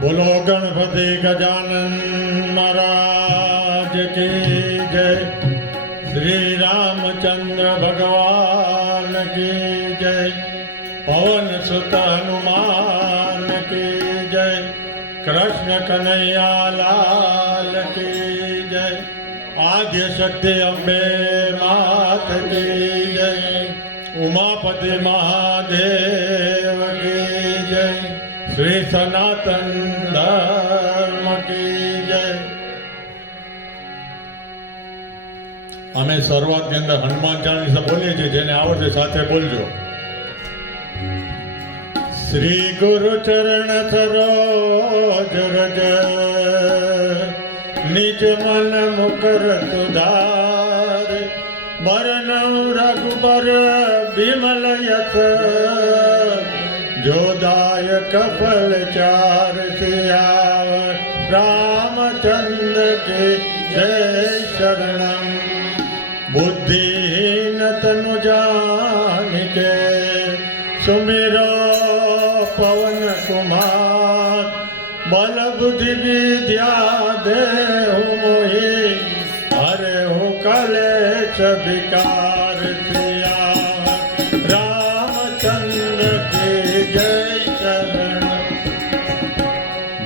बोलो गणपति गजानन महाराज की जय। श्री रामचंद्र भगवान की जय। पवन सुत हनुमान की जय। कृष्ण कन्हैया लाल की जय। आद्य शक्ति अम्बे मात की जय। उमापति महादेव की जय। श्री सनातन धर्म की जय। અમે શરૂઆતની અંદર હનુમાન ચાલીસા બોલીએ છીએ, જેને આવડે સાથે બોલજો. શ્રી ગુરુ ચરણ સરોજ રજ નિજ મન મુકર સુધાર બરનઉ રઘુબર વિમલ યસ जोदायक फल चार सियावर रामचंद्र के जय शरणम। बुद्धिहीन तनु जानिके सुमिरो पवन कुमार बल बुद्धि विद्या देहु मोहि हरे हो कलेश विकार सियावर रामचंद्र के जय शरण।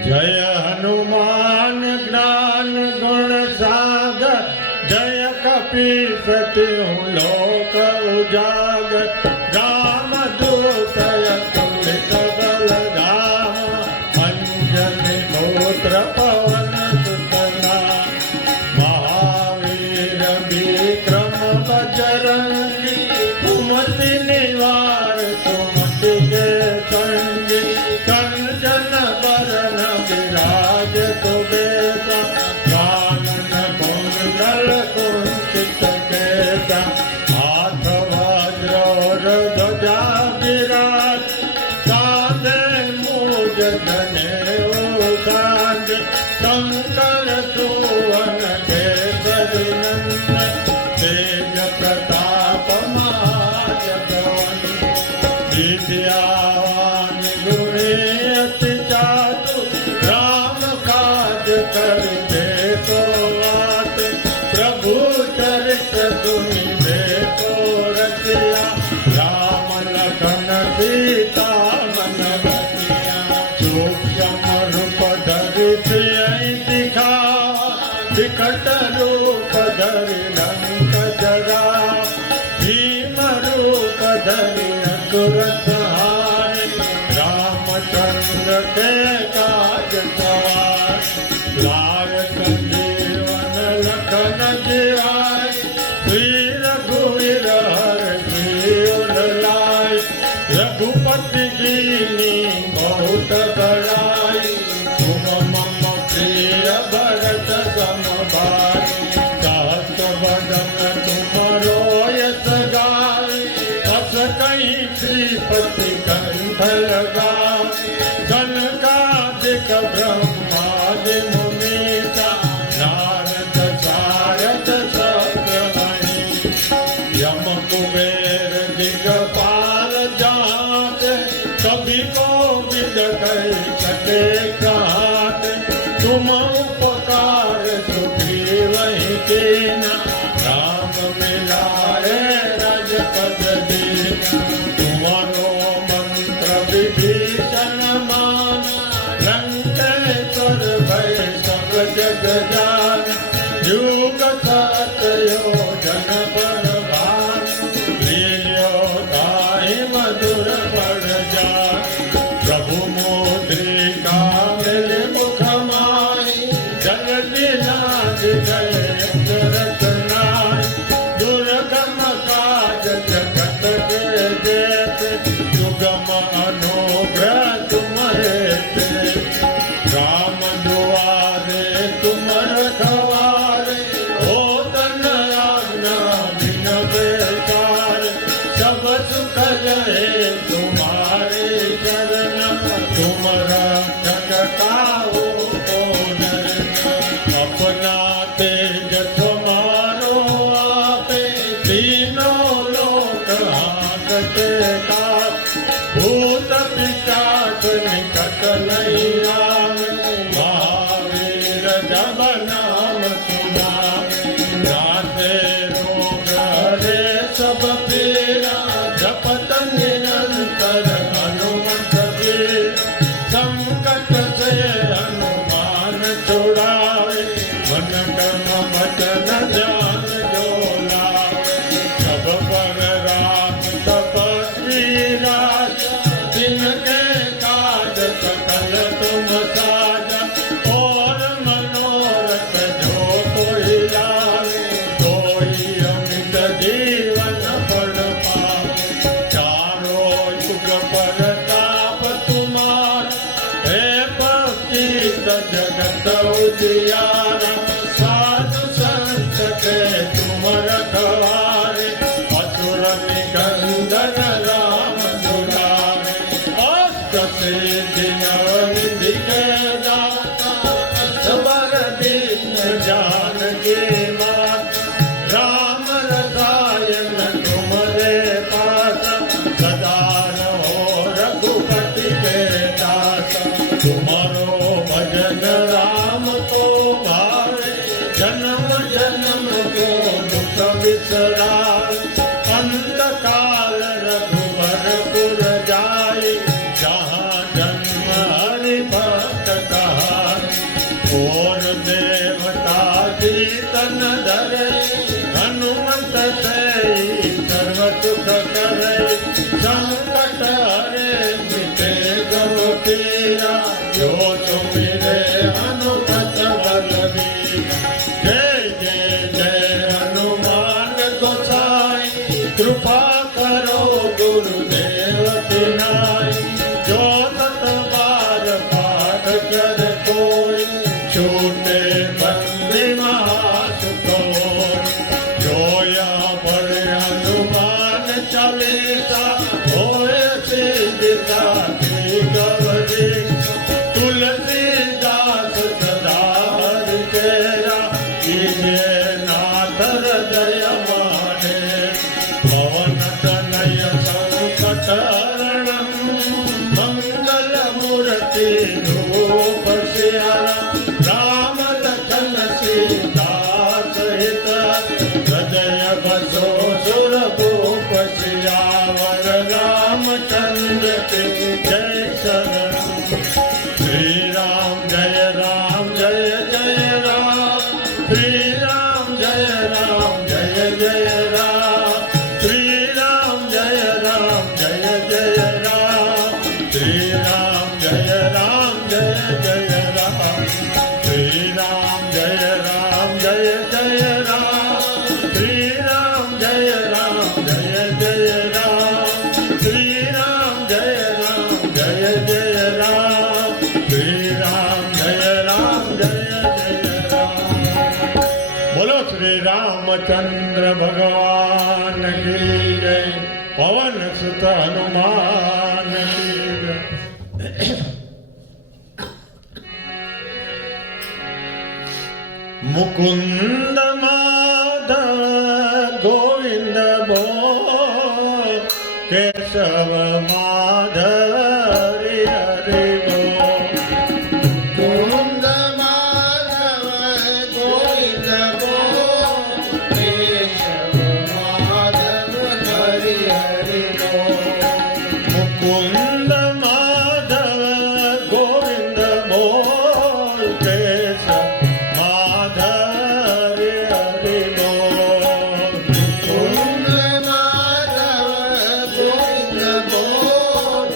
जय हनुमान ज्ञान गुण सागर जय कपीस तिहु लोक उजागर। राम दूत अतुलित बल धाम अंजनी पुत्र पवन सुत नाम। महावीर विक्रम बजरंगी कुमति निवार सुमति के संगी। कंचन बरन विराज सुबेसा कानन कुंडल कुंचित केसा। हाथ वज्र और ध्वजा विराज कांधे मूज जनेऊ साज। शंकर सुवन केसरी नंदन तेज प्रताप महाजगवन। विद्यावान गुणी अति चातु राम काज करते तो आत। प्रभु चरित्र सुनिबे तो रसिया राम लखन सीता मन बसिया। सूक्ष्म रूप धरि सियहि दिखावा विकट रूप धरि लंक जरावा। भीम रूप धरि असुर सहाय रामचंद्र के काज सवार। लाय संजीवन लखन जियाय श्री रघुवीर हरषि उर लाय। रघुपति कीन्ही बहुत बड़ाई तुम मम प्रिय भरत सम भाई। सहस बदन तुमरो यश गाय बस कहीं श्रीपति कंठ लगाए। सनकादिक ब्रह्मादि मुनीसा नारद सारद सप्त मणि। यम कुबेर दिगपाल जात सभी को विद कहि सके कहत। तुम उपकार सुग्रीवहि कीना राम मिलाए राजपद दीना। तुम्हारो मंत्र विभीषण माना लंकेश्वर भय सब जग जाना। युग सहस्र योजन पर भानु लील्यो ताहि मधुर फल जानु। प्रभु मुद्रिका मिलि मुख माहि जगति नाथ जय दशरथ नाहि। दुर्गम काज जगत के जेते सुगम अनुग्रह तुम्हारे ते। राम दुआरे तुम रखवारे होत न तुम रखवारे असुर निकंदन राम दुलारे अष्ट सिद्धि नवनिधि के दाता असबर दीन जानकी माता राम रसायन तुम्हारे पास सदा रहो रघुपति के दास तुम्हारो भजन राम को भावे जन्म जन्म को दुख बिसराए अंत काल रघुवरपुर जाए जहाँ जन्म हरि भक्त कहाए और देवता कीर्तन धरे हनुमत से सर्व सुख करे संकट हरे मिटे गम पीरा जो सुमिरे हनुमत बलबीरा जय जय जय हनुमान गोसाई कृपा करो गुरुदेव बिनाई जो सत बार पाठ कर कोई छूटे बंदी महासुखोई जोया पढ़े हनुमान चालीसा होए सिद्धिदा की गवरी तुलसीदास सदा हरि तेरा कीजे नाथ हृदय माने पवन तनय संकट हरणं मंगल मूर्ति रूप सियारा राम लखन सीता सहित हृदय बसो सुर भूप सियावर रामचंद्र के जय शरण श्री राम जय जय राम श्री राम जय जय राम श्री राम जय जय राम श्री राम जय जय राम श्री राम जय जय राम श्री राम जय जय राम श्री राम जय जय राम श्री राम जय राम बोलो श्री रामचंद्र भगवान की जय पवन सुत हनुमान की जय मुकुंद माधव गोविंद बोल केशव माधव हरि हरि बोल मुकुंद माधव गोविंद बोल केशव माधव हरि हरि बोल मुकुंद माधव गोविंद बोल केशव माधव हरि हरि बोल मुकुंद माधव गोविंद बोल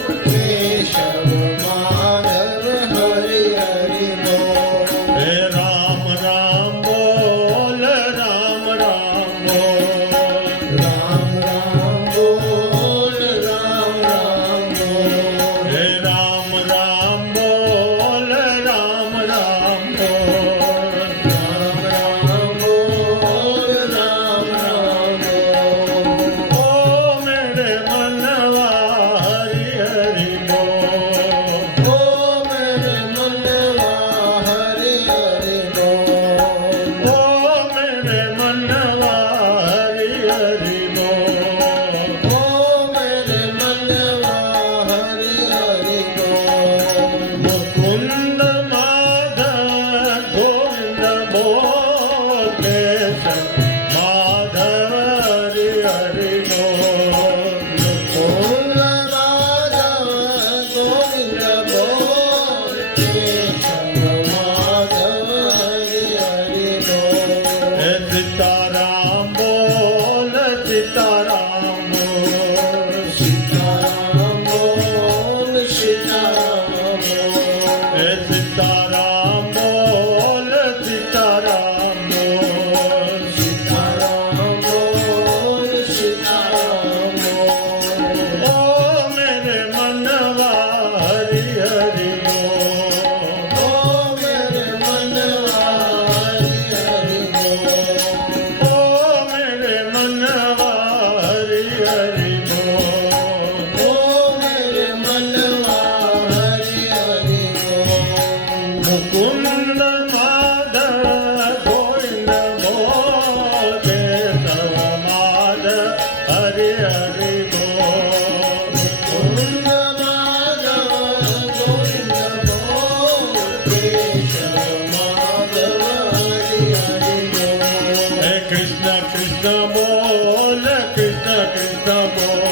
બોલ કૃષ્ણ કૃષ્ણ બોલ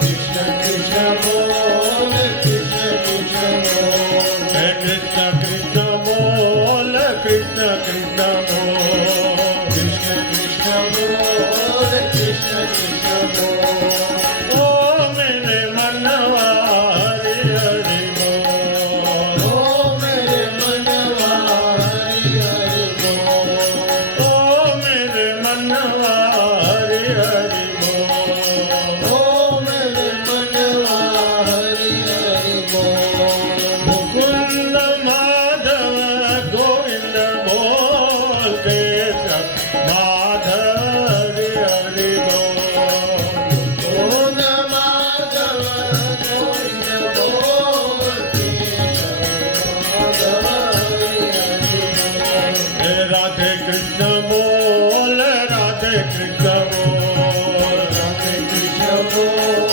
કૃષ્ણ કૃષ્ણ બોલ કૃષ્ણ કૃષ્ણ બોલ હે કૃષ્ણ કૃષ્ણ બોલ કૃષ્ણ કૃષ્ણ બોલ કૃષ્ણ કૃષ્ણ બોલ કૃષ્ણ કૃષ્ણ બોલ ઓ મેરે મનવા હરિ હરિ બોલ ઓ મેરે મનવા હરિ હરિ બોલ ઓ મેરે મનવા હરિ હરિ બોલ ઓ મેરે મનવા હરિ હરિ બોલ મુકુંદ માધવ ગોવિંદ બોલ કેશવ માધવ હરિ હરિ બોલ ગોવિંદ માધવ ગોવિંદ બોલ કેશવ માધવ હરિ હરિ બોલ હે રાધે કૃષ્ણ બોલ રાધે કૃષ્ણ બોલ રાધે કૃષ્ણ બોલ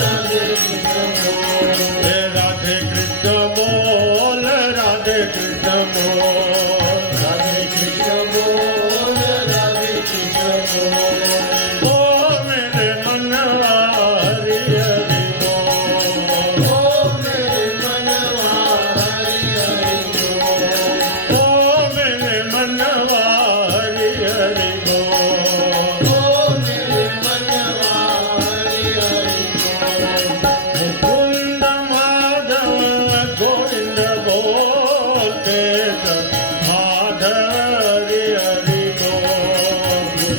રાધે કૃષ્ણ બોલ હે રાધે કૃષ્ણ બોલ રાધે કૃષ્ણ બોલ રાધે કૃષ્ણ બોલ રાધે કૃષ્ણ બોલ ઓ મેરે મનવા હરિ હરિ બોલ ઓ મેરે મનવા હરિ હરિ બોલ ઓ મેરે મનવા હરિ હરિ બોલ ઓ મેરે મનવા હરિ હરિ બોલ મુકુંદ માધવ ગોવિંદ બોલ કેશવ માધવ હરિ હરિ બોલ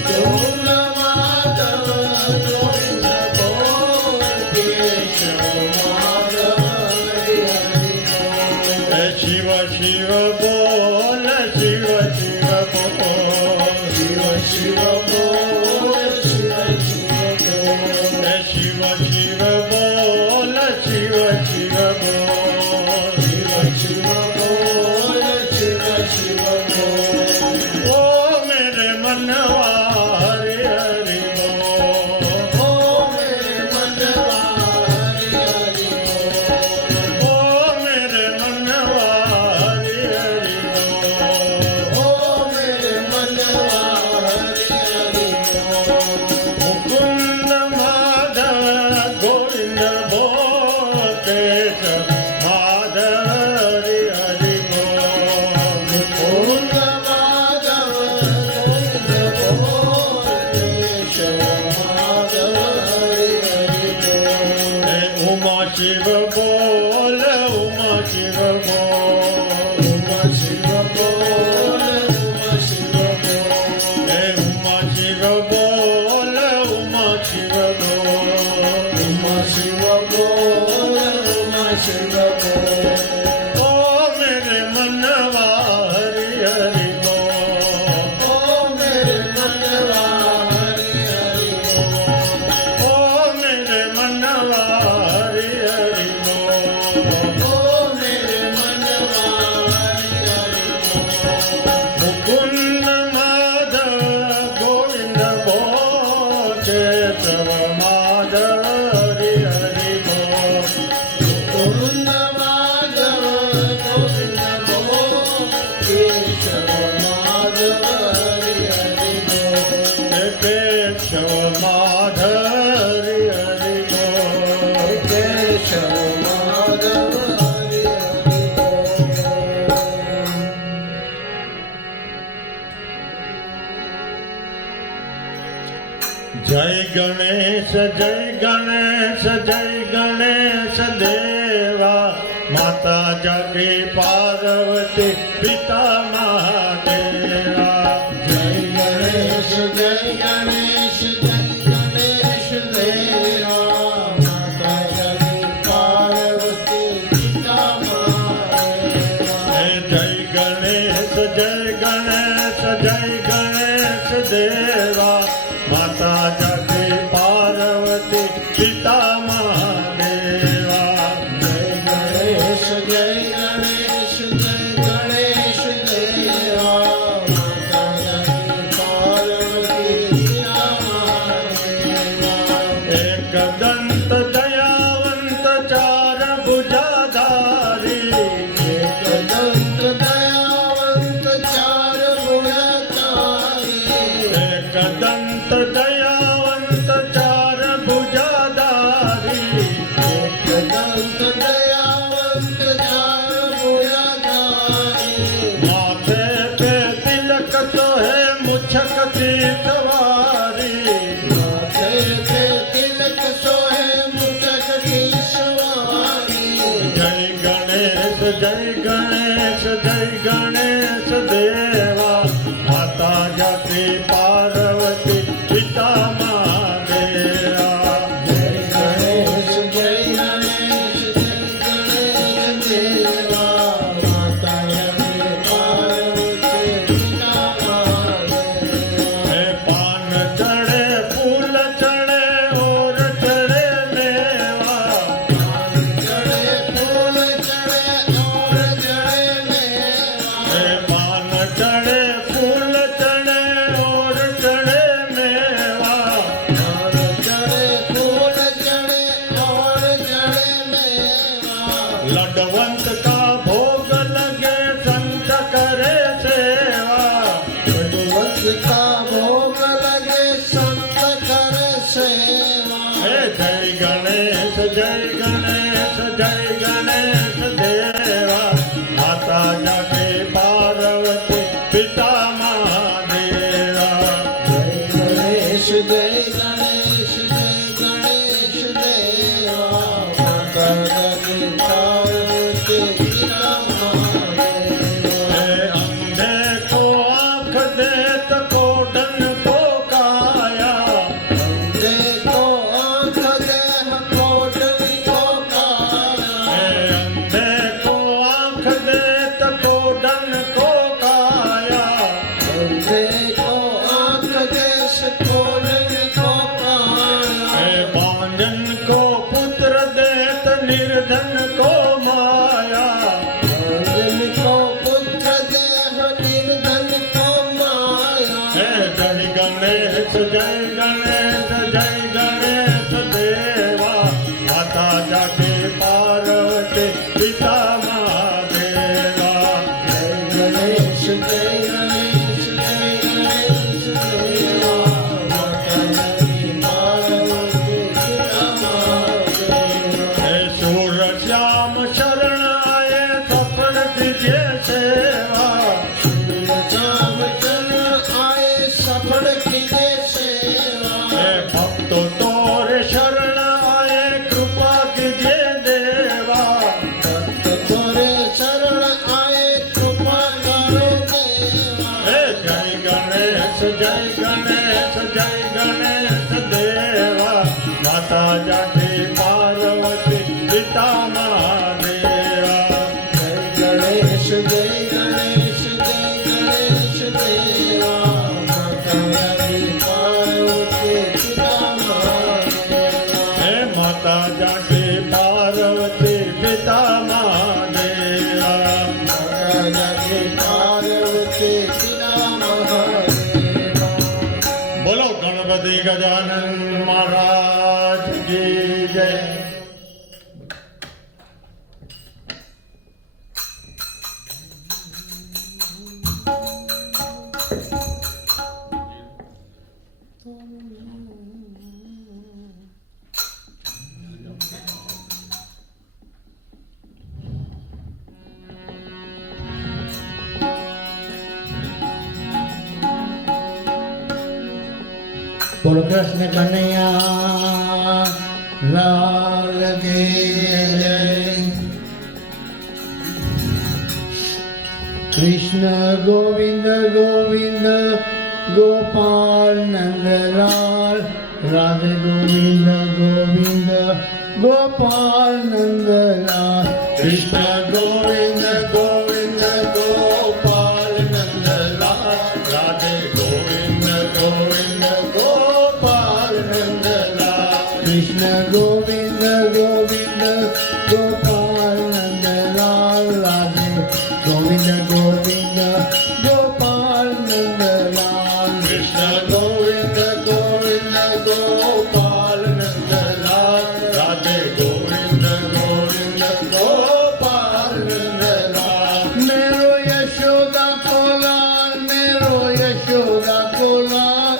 ગોવિંદ માધવ ગોવિંદ બોલ કેશવ માધવ હરિ હરિ બોલ હે શિવ શિવ બોલ શિવ શિવ બોલ શિવ શિવ બોલ શિવ શિવ બોલ હે શિવ શિવ બોલ શિવ શિવ બોલ શિવ શિવ બોલ શિવ શિવ બોલ ઓ મેરે મનવા હરિ હરિ બોલ ઓ મેરે મનવા હરિ હરિ બોલ ઓ મેરે મનવા હરિ હરિ બોલ ઓ મેરે મનવા હરિ હરિ બોલ મુકુંદ માધવ ગોવિંદ બોલ કેશવ માધવ હરિ હરિ બોલ ગોવિંદ માધવ ગોવિંદ બોલ કેશવ માધવ હરિ હરિ બોલ હે ઉમા શિવ બોલ ઉમા શિવ બોલ ઉમા શિવ બોલ ઉમા શિવ બોલ હે ઉમા શિવ બોલ ઉમા શિવ બોલ ઉમા શિવ બોલ ઉમા શિવ બોલ ઓ મેરે મનવા હરિ હરિ બોલ ઓ મેરે મનવા હરિ હરિ બોલ ઓ મેરે મનવા હરિ હરિ બોલ ઓ મેરે મનવા હરિ હરિ બોલ મુકુંદ માધવ ગોવિંદ બોલ કેશવ માધવ હરિ હરિ બોલ ગોવિંદ માધવ ગોવિંદ બોલ કેશવ માધવ હરિ હરિ બોલ હે કેશવ માધવ હરિ હરિ બોલ કેશવ માધવ હરિ હરિ બોલ જય ગણેશ જય ગણેશ જય ગણેશ દેવા માતા જગી પાર્વતી પિતા મહાદેવા જય ગણેશ જય ગણેશ જય ગણેશ દેવા માતા જગી પાર્વતી પિતા મહાદેવા હે જય ગણેશ જય ગણેશ જય ગણેશ દેવા માતા જગી પાર્વતી પિતા મહાદેવા જય ગણેશ જય ગણેશ જય ગણેશ દેવા માતા જગી પાર્વતી પિતા મહાદેવા એક દંત દયાવંત ચાર ભુજાધારી એકદંત દયાવંત ચાર ગુણકારી એક દંત दयावंत दयावंत चार भुजाधारी एकदंत दयावंत चार भुजाधारी माथे पे तिलक तो है मुछक की सवारी माथे पे तिलक सोहे मुचक की सवारी जय गणेश जय गणेश जय गणेश देवा माता जाति पार्वती पिता महादेवा जय गणेश जय गणेश जय गणेश देवा माता रानी पार्वती पिता महादेवा हे पान चढ़े फूल चढ़े और चढ़े मेवा चढ़े फूल चढ़े और चढ़े मेवा हे पान चढ़े फूल चढ़े और चढ़े मेवा चढ़े फूल चढ़े और चढ़े मेवा लडवंत का भोग लगे संत करे सेवा भगवत का भोग लगे संत कर सेवा हे जय गणेश जय गणेश जय गणेश देवा माता जाके पार्वती पिता महादेवा जय गणेश जय गणेश जय गणेश देवा माता रानी पार्वती पिता महादेवा हे अंधे को आँख देत कोडन को काया देखो आँख देह कोटल को काया हे अंधे को आँख देत कोडन को काया देखो आँख देश कोटल को काया हे बांधन को पुत्र देत निर्धन को माया को पुत्र देह निर्धन को माया हे जय गणेश जय गणेश जय गणेश देवा माता जाके पार्वती पिता महादेवा जय गणेश जय गणेश जय गणेश देवा माता रानी पार्वती पिता महादेवा हे सूर श्याम शरण आए सफल कीजिए सेवा राम चरण आए सफल कीजिए सेवा हे भक्तो तोरे शरण आए कृपा कीजिए देवा भक्त तोरे शरण आए कृपा करो देवा हे जय गणेश जय गणेश जय गणेश देवा माता जाके पार्वती पिता महादेवा जय गणेश जय गणेश जय गणेश देवा माता रानी पार्वती पिता महादेवा हे माता जाके पार्वती पिता महादेवा माता रानी पार्वती पिता महादेवा बोलो गणपति गजानन महाराज की जय બોલો કૃષ્ણ કનૈયા લાલ કી જય કૃષ્ણ ગોવિંદ ગોવિંદ ગોપાલ નંદલાલ રાધે ગોવિંદ ગોવિંદ ગોપાલ નંદલાલ कृष्ण गोविंद गोविंद गोपाल नंदलाल राधे गोविंद गोविंद गोपाल नंदलाल કૃષ્ણ ગોવિંદ ગોવિંદ ગોપાલ નંદલાલ રાધે ગોવિંદ ગોવિંદ ગોપાલ નંદલાલ कृष्ण गोविंद गोविंद गोपाल नंदलाल राधे गोविंद गोविंद गोपाल नंदलाल मेरो यशोदा को लाल मेरो यशोदा को लाल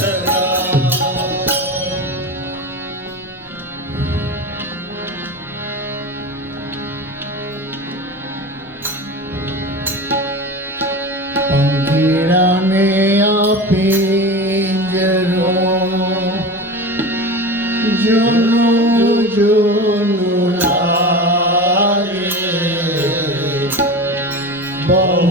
જૂનું જૂનું લાગે બહુ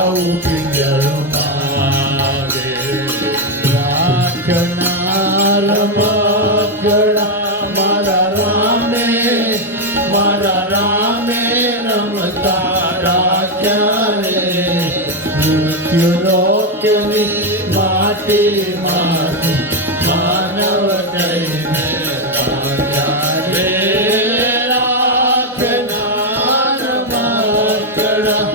નવું પિંજરું મારે રાખનાર મકડા મારા રામે રમતા રાખ્યા રે મૃત્યુ લોકની માટીમાંથી માનવ કહીને રાખ્યા રે રાખનાર મકડા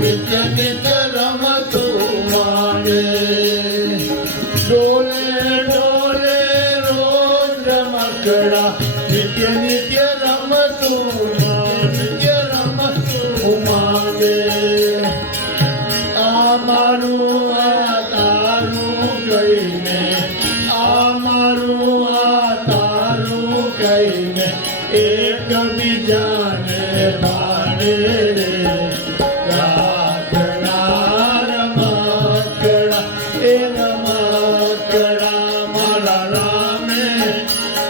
નિત્ય નિત્ય રમતું માને ડોલે ડોલે રોજ રમકડા નિત્ય નિત્ય રમતું માને આ મારું આ તારું કહીને કહીને એક બીજાને ભાડે રે રાખનાર મકડા એ રમકડા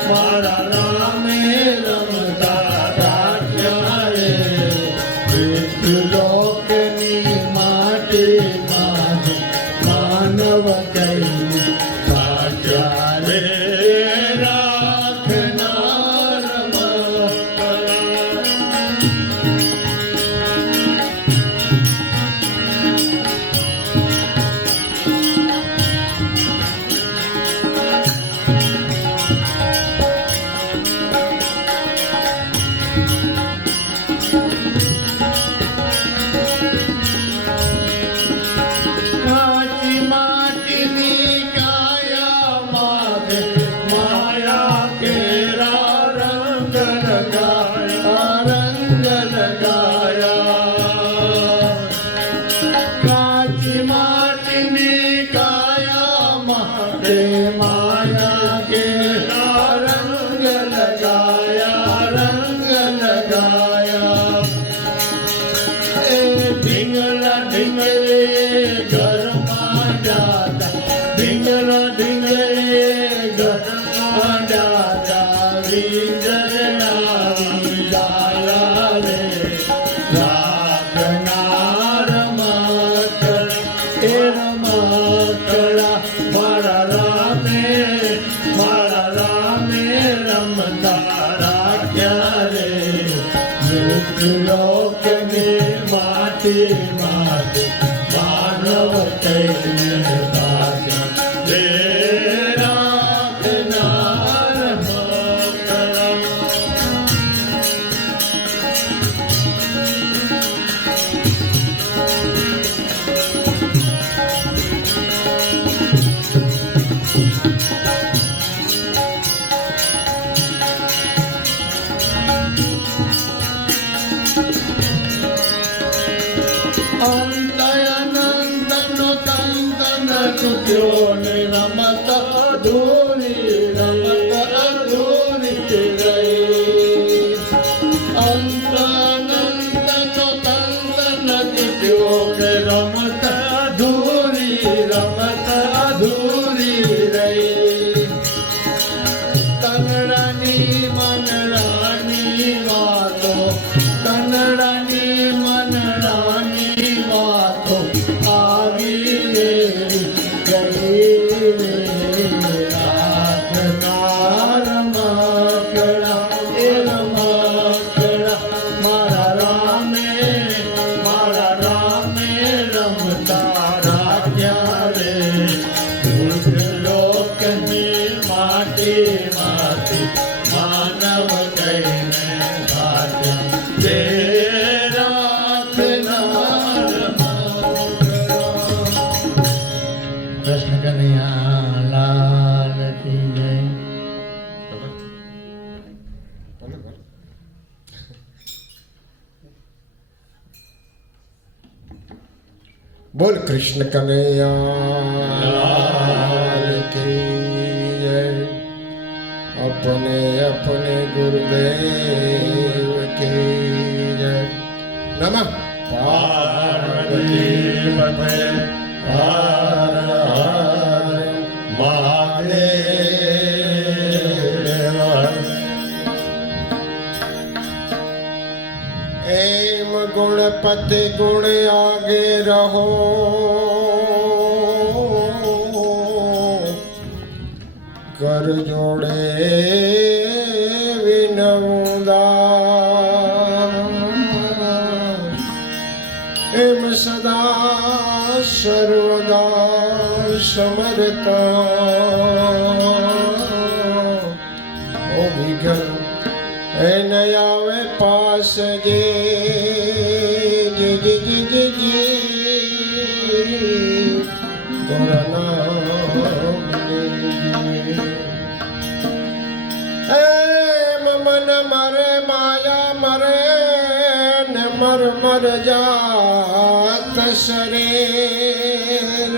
મારા રામે રમતા રાખ્યા રે મૃત્યુ લોકની માટીમાંથી માનવ કહીને રાખ્યા રે રંગ લગાયા કાચી માટીની કાયામાં તે માયા કે રંગ લગાયા એ ઢીંગલા ઢીંગલે ઘરમાં જાતા ઢીંગલા ઢીંગલે ઘરમાં જાતા રાખનાર મકડા મારા રામે રમતા રાખ્યા રે મૃત્યુ લોકની માટીમાંથી માનવ કહીને રાખ્યા રે રાખનાર મકડા અંતયનંદનો તંતન ચૂક્યો ને રમતા ધૂરી રહી અંતયનંદનો તંતન ચૂક્યો ને રમતા ધૂરી રહી તનડાની મનડાની વાતો તનડાની મનડાની વાતો આવી ગઈ બોલ કૃષ્ણ કનૈયા કી જય. अपने अपने गुरुदेव की जय. नमः पार्वती पते हर हर महादेव. एम गुणपति गुण आगे रहो, कर जोड़े विनमुदा. एम सदा सर्वदा समरता ओ विघन ए नयावे पास जे जे जे जे जे जे कोरोना मन मरे माया मरे ने मर मर जात शरीर.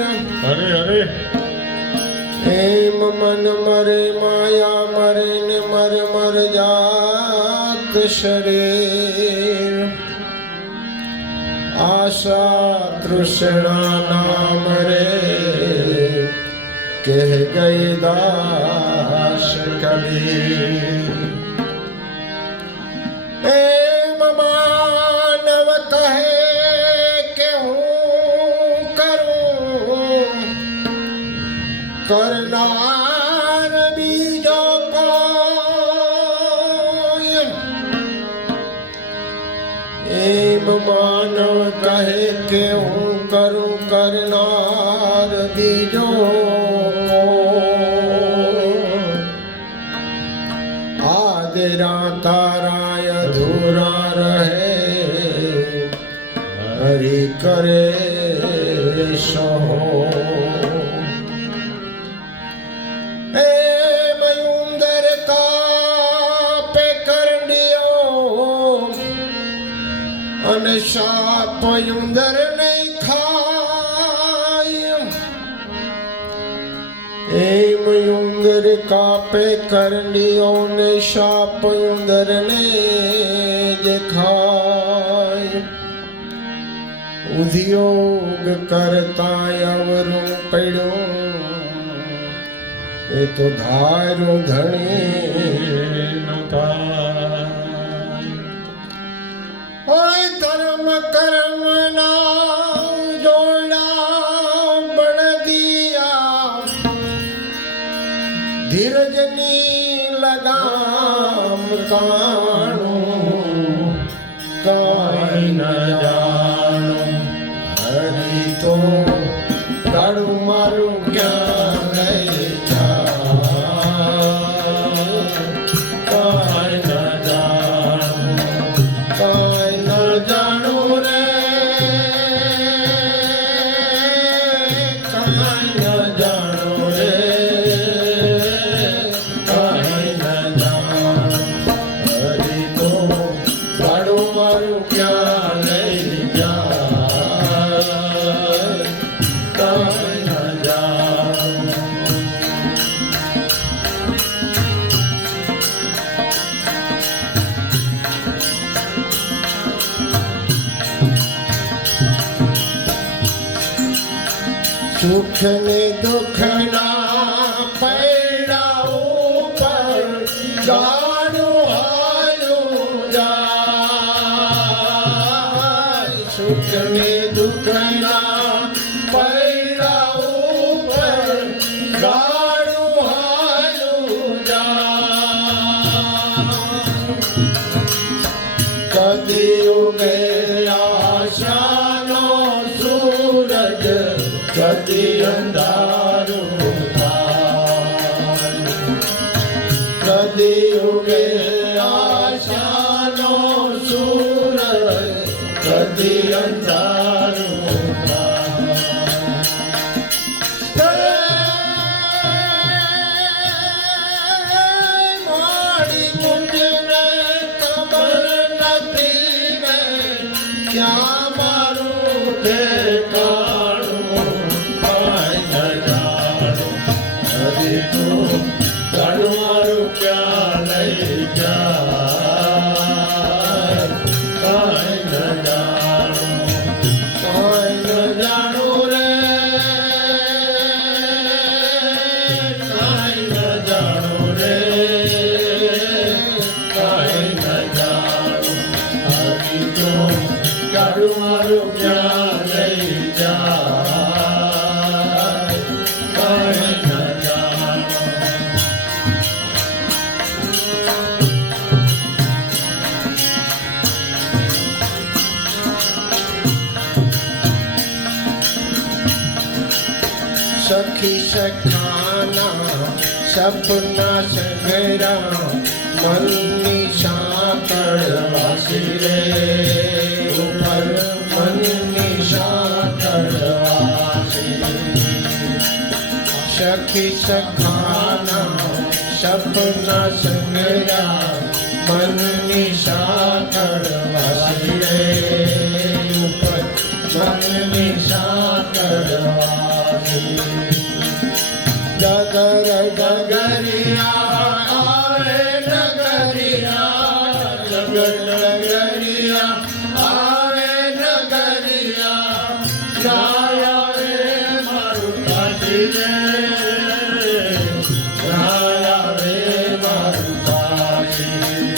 અરે અરે हेम मन मरे माया मरे ने मर मर जात शरीर. आशा तृष्णा नाम रे कह गए दास कबीर. मानव कहे के हूँ करूँ करनार बीजो को. एम मानव कहे के हूँ करूँ करनार बीजो को. आदरा ताराय अधूरा रहे हरि करे सो. ए मयूंदर का पे कर दियो अन साप युंदर नहीं खाय. ए मयूंदर का पे कर लियो ने साप युंदर ने जे खाय. उद्योग करता अवरू पड़ो એ તો ધારો ધણી ઓય ધર્મ કર્મ ના જોડા બળદિયા. ધીરજની લગામ કાણું કાંઈ ન જાણું. હરી તો કાળું મારું ક્યાં ગઈ સુખ ને દુઃખ ના પૈડા ઉપર ગાડું હાલું જાય. સુખ ને દુઃખ ના પૈડા ઉપર ગાડું હાલું જાય. કદી ઉગે આશાનો સૂરજ કદી અંધારું થાય. કદી ઉગે આશાનો સૂરજ કદી અંધારું થાય. મારી મુંડને ખબર નથી ને ક્યાં મારું ઠેકાણું. સખી સખાના સપના સઘરા મનની સાંકળ વાસી રે ઉપર મનની સાંકળ વાસી સખી સખાના સપના સઘરા મનની સાંકળ વાસી રે ઉપર મનની સાંકળ વાસી ડગર ડગરિયા આવે ડગરિયા ડગર ડગરિયા આવે ડગરિયા જાય રે મારું કાશી રે જાય રે મારું કાશી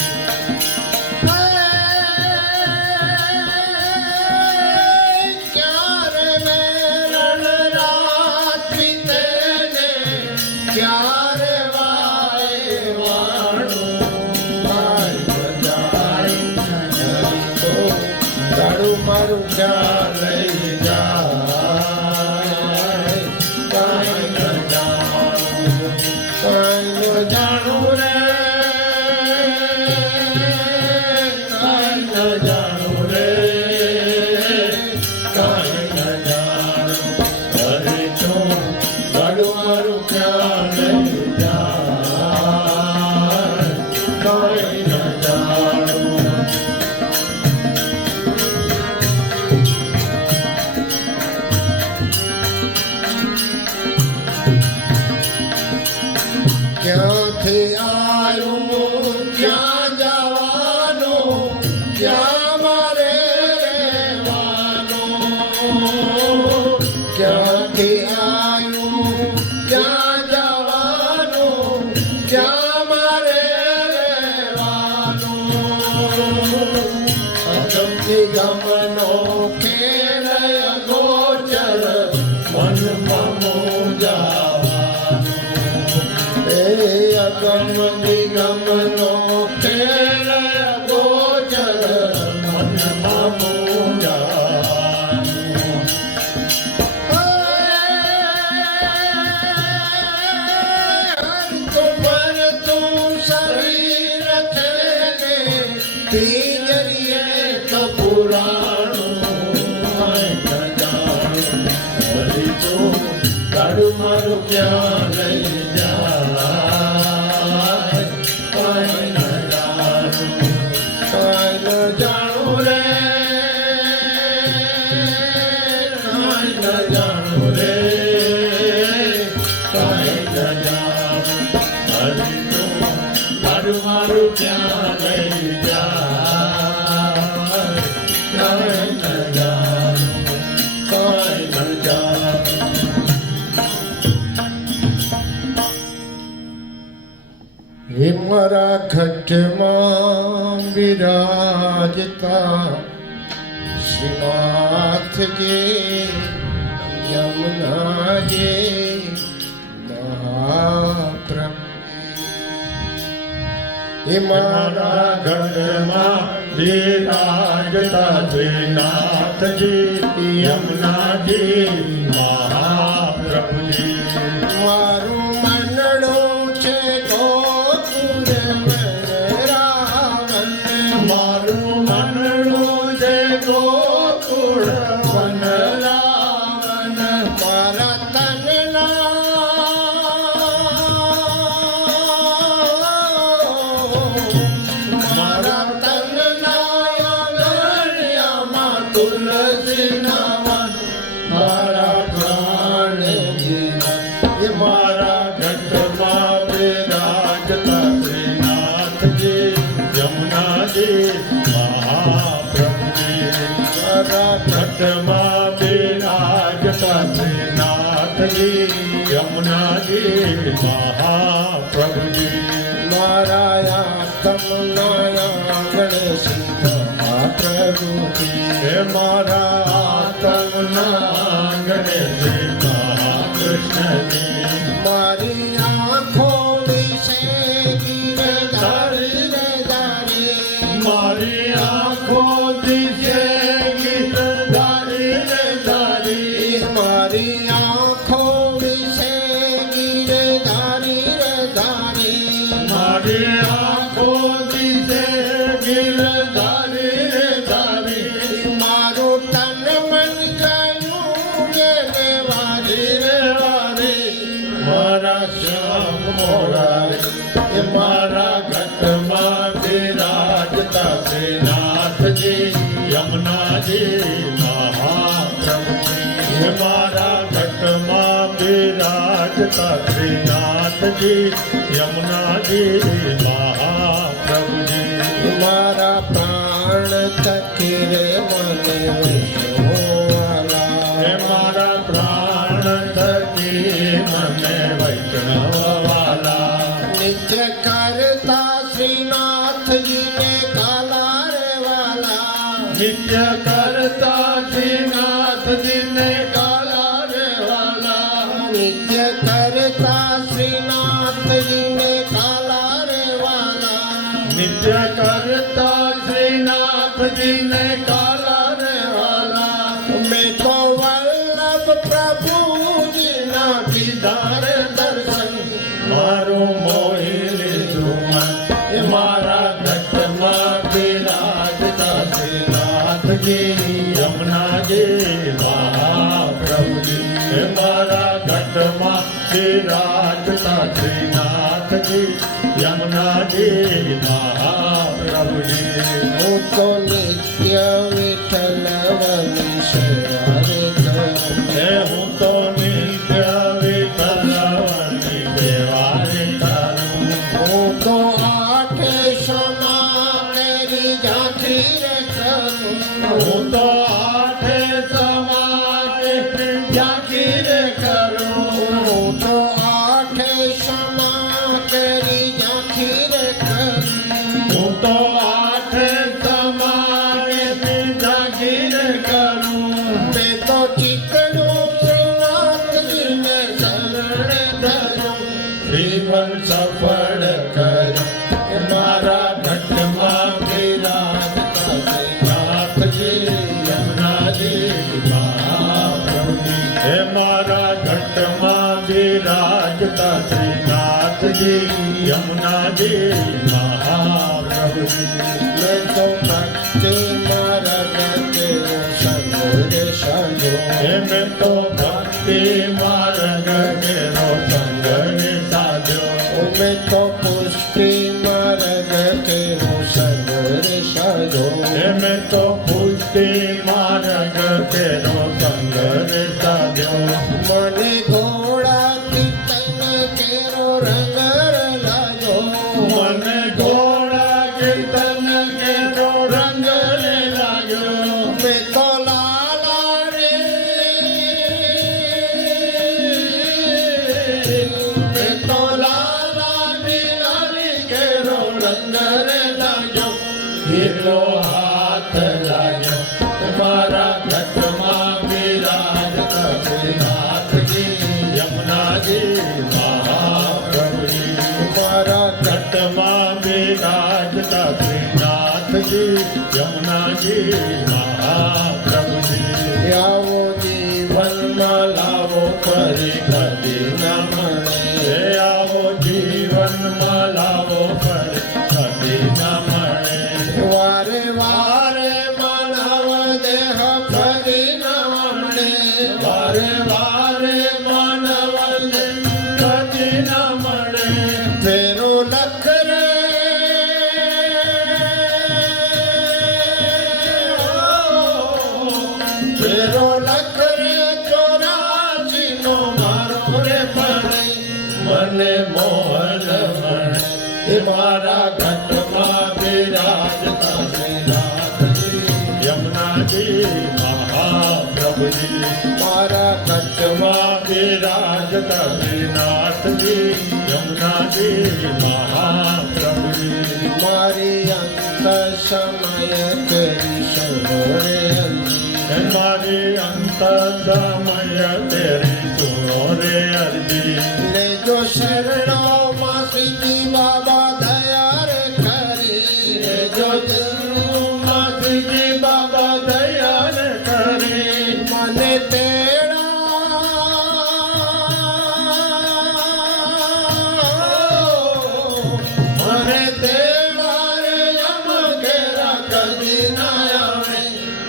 ક્યારે વાય વાણું તારું મારું ક્યાં લઈ જાય કાંઈ ન જાણું કાંઈ ન જાણું રે કાંઈ ન જાણું રે કાંઈ ન જાણું અરે તું તારું મારું ક્યાં લઈ જાય કાંઈ ન જાણું ક્યાંથી આવ્યું ક્યાં જવાનું ક્યાં મારે રહેવાનું ક્યાંથી આવ્યું ક્યાં જવાનું ક્યાં મારે રહેવાનું અગમથી ગમનો ખેલ ગોચર મનમાં મૂંઝાવાનું અગમ નિગમનો ખેલ ગોચર મનમાં મૂંઝાવાનું પર તું શરીર છે ને પિંજરીએ તો પુરાણું જાણું હરી તું તારું મારું ક્યાં લઈ જાય કાંઈ ન જાણું કાંઈ ન જાણું રે કાંઈ ન જાણું રે કાંઈ ન જાણું હરી તું તારું મારું ક્યાં લઈ જાય કાંઈ ન જાણું કાંઈ ન જાણું હે મારા ઘટમાં બિરાજતા શ્રીનાથજી યમુનાજી મહાપ્રભુ હે મારા ઘટમાં બિરાજતા શ્રીનાથજી યમુનાજી મહાપ્રભુજી મારું મનડું છે મારું મનડું છે ગોકુળ વન રાવણ મારા તનના મારા તનના દરિયામાં તુલસી નાવન મારા પ્રાણ જીવન એ મારા ઘટમાં બિરાજતા શ્રીનાથજી યમુનાજી મહાપ્રભુજી મારા ઘટમાં બિરાજતા શ્રીનાથજી યમુનાજી મહાપ્રભુજી મારા આત્મના ગણેશ મહાપ્રભુજી હે મારા આત્મના ગણેશ મહાકૃષ્ણજી મારી આંખો વિશે મારી આંખો દિશે ગીત ધારી મારી આંખો વિશે મોરારી એ મારા ઘટમાં બિરાજતા શ્રીનાથજી યમુનાજી મહાપ્રભુજી એ મારા ઘટમાં બિરાજતા શ્રીનાથજી યમુનાજી મહાપ્રભુજી મારા પ્રાણ થકી રે મને વિષ્ણુવાલા હે મારા પ્રાણ થકી મને વૈષ્ણવવાલા નિત્ય કરતા શ્રીનાથજીને કાલા રે વાલા નિત્ય કરતા શ્રીનાથજીને કાલા રે વાલા નિત્ય કરતા શ્રીનાથજીને કાલા રે વાલા નિત્ય કરતા શ્રીનાથજીને કાલા રે વાલા મેં તો વલ્લભ પ્રભુજીના દીદાર દર્શન મારું મોહી લીધું મન એ મારા ઘટમાં બિરાજતા શ્રીનાથજી યમુનાજી મહાપ્રભુજી એ મારા ઘટમાં બિરાજતા શ્રીનાથજી યમુનાજી મહાપ્રભુજી હું તો નિત્ય વિઠ્ઠલવની સેવા રે કરું હે હું તો નિત્ય વિઠ્ઠલવની સેવા રે કરું હું તો આઠે ક્ષમા મેરી ઝાંખી રે કરું હું તો આઠે સમાજે ઝાંખી રે કરું હું તો આઠે ક્ષમા કરી ઝાંખી રે કરું હું તો આઠે સમાજે ઝાંખી રે કરું મેં તો ચિતરું શ્રીનાથજીને શરણે ધરું જીવન સફળ કર એ મારા ઘટમાં બિરાજતા શ્રીનાથજી યમુનાજી મહાપ્રભુજી હે મારા ઘટમાં બિરાજતા શ્રીનાથજી યમુનાજી મહાપ્રભુજી મેં તો ભક્તિ માર્ગ કે સંગ સાધો હે મેં તો ભક્તિ માર્ગ કેરો સંગ ને સાધ્યો મેં તો પુષ્ટિ માર્ગ કે સંગ સાધો હે મેં તો પુષ્ટિ માર્ગ કેરો સંગ ને સાધ્યો મને ઘોડા કીર્તન કેરો રંગ લાગ્યો મને ઘોડા કીર્તન કેરો રંગ ને લાગ્યો મેં તો લાલા રે મેં તો લાલા બિલાડી કેરો રંગ રે લાગ્યો હીરો હાથ લાગ્યો મારા ઘટમાં બિરાજતા શ્રીનાથજી યમુનાજી મહાપ્રભુજી મારા ઘટમાં બિરાજતા શ્રીનાથજી યમુનાજી મહાપ્રભુજી આવો જીવનમાં લાવો ફરી કદી ન મળે હે આવો જીવનમાં લાવો ફરી કદી ન મળે વારે વારે માનવ દેહ ફરી ન મળે વારે વારે માનવ કદી ન મળે ફેરો લખ રે ફેરો લખ રે 84 નો મારો રે પડે મને મોહન મળે એ મારા ઘટમાં બિરાજતા શ્રીનાથજી યમુનાજી મહાપ્રભુજી મારા ઘટમાં બિરાજતા શ્રીનાથજી યમુનાજી મહાપ્રભુજી મારી અંત સમય કરી સુનો રે હે મારી અંત સમય તેરી સુનો રે અરજી લેજો શરણો માં શ્રીજી બાબા દયા રે કરી લેજો માં શ્રીજી બાબા દયાલ કરી મને મને તેડા રે યમ કેરા કદી ના આવે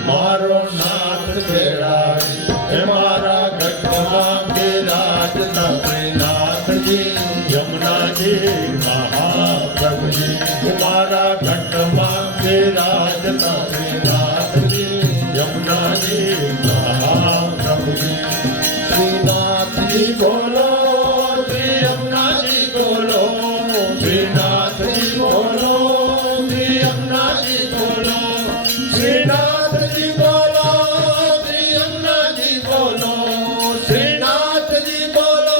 મારો નાથ તેડાવે હે મારા ઘટમાં બિરાજતા શ્રીનાથજી યમુના जी महाप्रभु जी तुम्हारा घटमा विराजता श्रीनाथ जी यमुना जी महाप्रभु जी श्रीनाथ जी बोलो श्री यमुना जी बोलो श्रीनाथ जी बोलो श्री यमुना जी बोलो श्रीनाथ जी बोलो श्री यमुना जी बोलो श्रीनाथ जी बोलो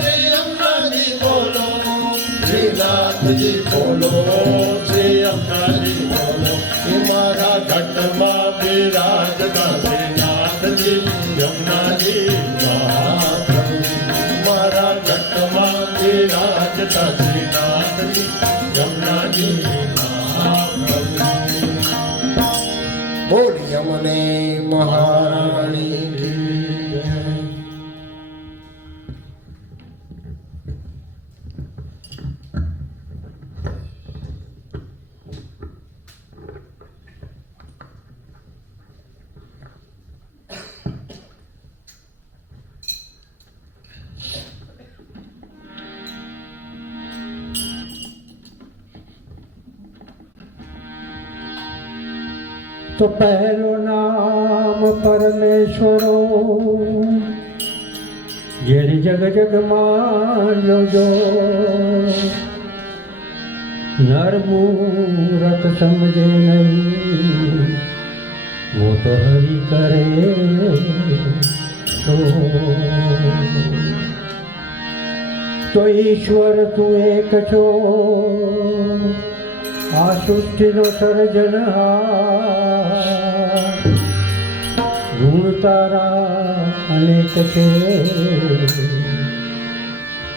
श्री यमुना जी बोलो श्रीनाथ जी बोलो श्री यमुना जी बोलो तुम्हारा घटमा विराजता श्रीनाथ जी यमुना जी महाप्रभु तुम्हारा घटमा विराजता श्रीनाथ जी यमुना जी महाप्रभु बोल यमुने महारानी की जय। तो पहलो नाम परमेश्वरो जेरी जग जग मान लो जो नर मूरख समझे नहीं वो तो हरि करे सो। तो ईश्वर तू एक छो आ सृष्टिनो સર્જનહાર ગુણ તારા અનેક છે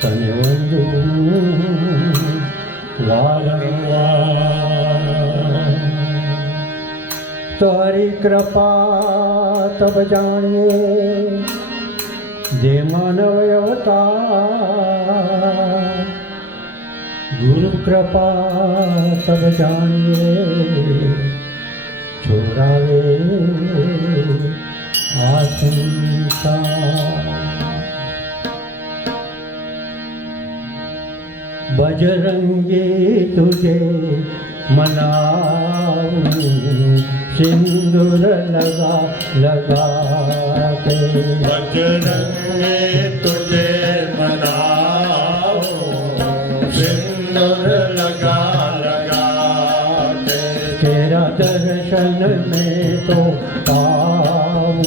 તને વંદુ વારંવાર। તારી કૃપા તબ જાણીએ જે માનવ અવતાર गुरु कृपा सब जानिए छोड़ावे आशंका। बजरंगी तुझे मनाऊं सिंदूर लगा लगा के बजरंगी तुझे मनाऊं सिंदूर लगा लगा के तेरा दर्शन में तो पाऊं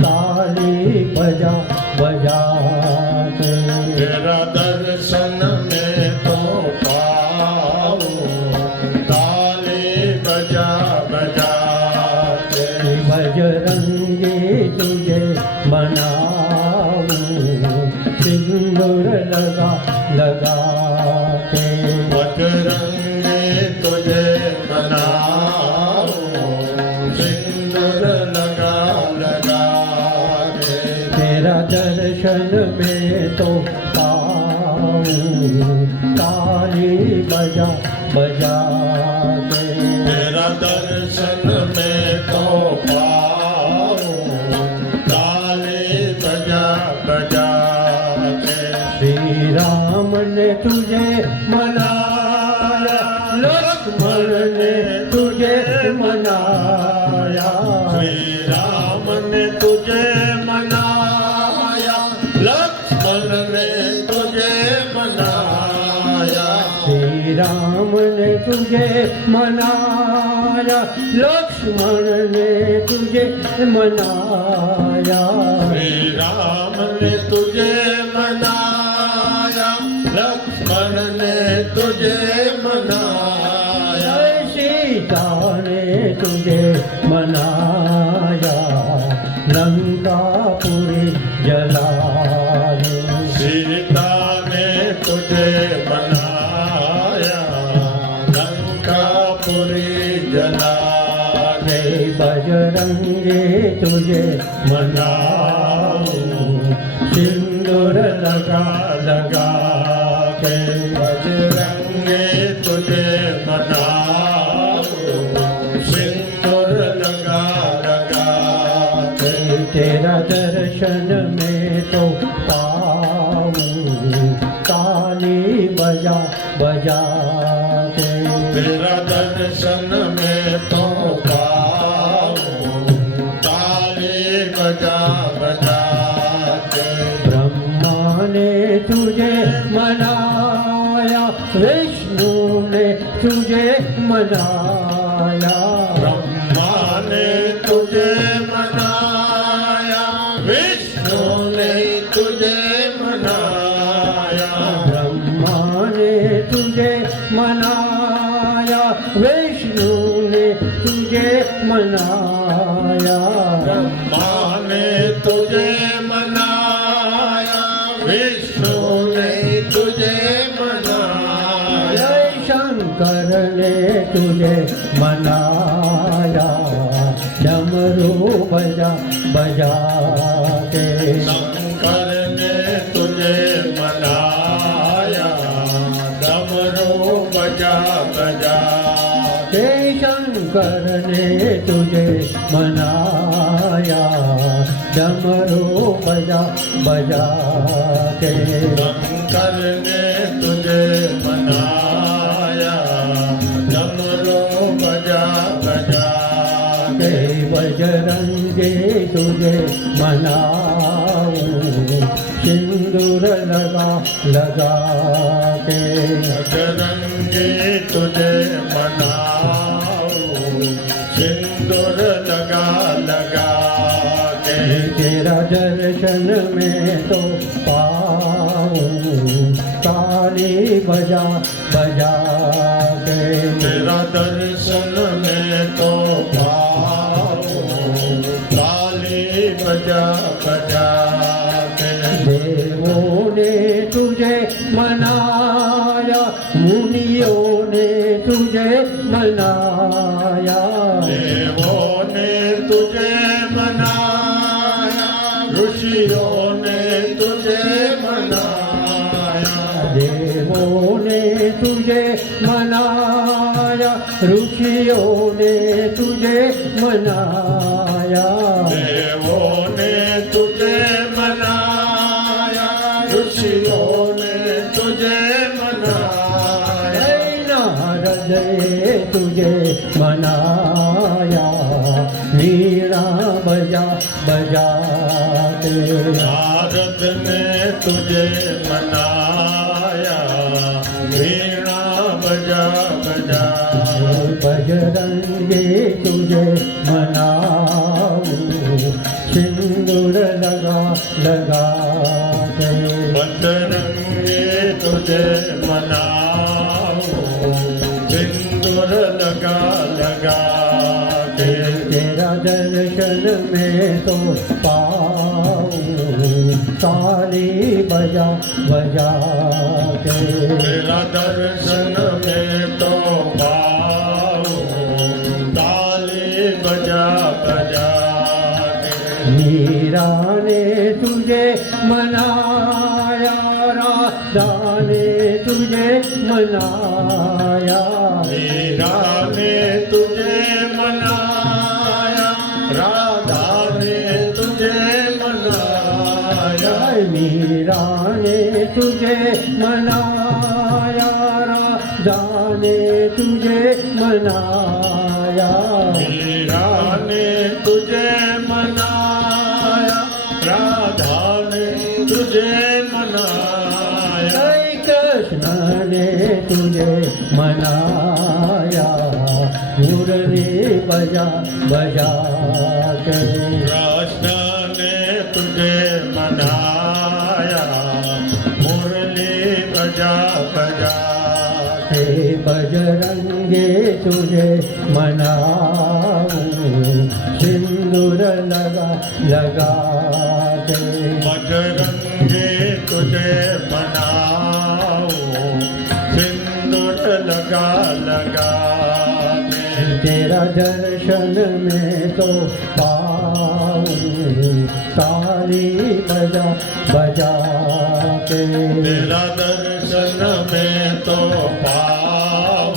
ताली बजा बजा के तेरा दर्शन में तो पाऊं ताली बजा बजा के बजरंगी तुझे मनाऊं सिंदूर लगा लगा के बजरंगी तुझे मनाऊं सिंदूर लगा लगा के तेरा दर्शन में तो पाऊं ताली बजा बजा के तेरा दर्शन में तो पाऊं ताली बजा बजा के श्री राम ने तुझे मनाया लक्ष्मण ने तुझे मनाया श्री राम ने तुझे मनाया लक्ष्मण ने तुझे मनाया श्री राम ने तुझे मनाया लक्ष्मण ने तुझे मनाया श्री राम ने तुझे मनाया लक्ष्मण ने तुझे मनाया सीता ने तुझे मनाया लंकापुरी जलाने सीता ने तुझे मनाया लंकापुरी जलाने बजरंगी तुझे मनाऊं सिंदूर लगा लगा के बजरंगी तुझे मनाऊं सिंदूर लगा लगा के तेरा दर्शन में तो पाऊं काली बजा बजा के तेरा दर्शन में तो पाऊं ताली बजा बजा के ब्रह्मा ने तुझे मनाया विष्णु ने तुझे मनाया ब्रह्मा ने तुझे मनाया विष्णु ने तुझे मनाया ब्रह्मा ने तुझे मनाया विष्णु ने तुझे मनाया ब्रह्मा ने तुझे मनाया विष्णु ने तुझे मनाया जय शंकर ने तुझे मनाया डमरू बजा बजा के शंकर ने तुझे मनाया डमरू बजा बजा जय शंकर ने तुझे मनाया डमरू बजा बजा के शंकर ने तुझे मनाया डमरू बजा बजा के बजरंगे तुझे मनाऊं सिंदूर लगा लगा के बजरंगी तुझे मनाऊं सिंदूर लगा लगा के तेरा दर्शन में तो पाऊं ताली बजा बजा के तेरा दर्शन में तो पाऊं ताली बजा बजा के देवों ने तुझे मनाया मुनियों ने तुझे मनाया देवों ने तुझे मनाया ऋषियों ने तुझे मनाया देवों ने तुझे मनाया ऋषियों ने तुझे मनाया देवों ने तुझे मनाया ऋषियों ने तुझे मनाया नारद ने तुझे मनाया वीणा बजा बजा के नारद ने तुझे मनाया वीणा बजा बजा बजरंगे तुझे मनाऊं सिंदूर लगा लगा के बजरंगी तुझे मनाऊं सिंदूर लगा लगा के तेरा दर्शन में तो पाऊं ताली बजा बजा के तेरा दर्शन में तो पाऊं ताली बजा बजा के मीरा ने तुझे मनाया राधा ने तुझे मनाया मीरा ने तुझे मनाया राधा ने तुझे मनाया मीरा ने तुझे मनाया राधा ने तुझे मनाया मीरा ने तुझे मनाया राधा ने तुझे मनाया कृष्ण ने तुझे मनाया मुरली बजा बजा के कृष्ण ने तुझे मनाया मुरली बजा बजा हे बजरंगे तुझे मनाऊं सिंदूर लगा लगा के बजरंगी तुझे मनाऊं सिंदूर लगा लगा के तेरा दर्शन में तो पाऊं ताली बजा बजा के तेरा दर्शन में तो पाऊं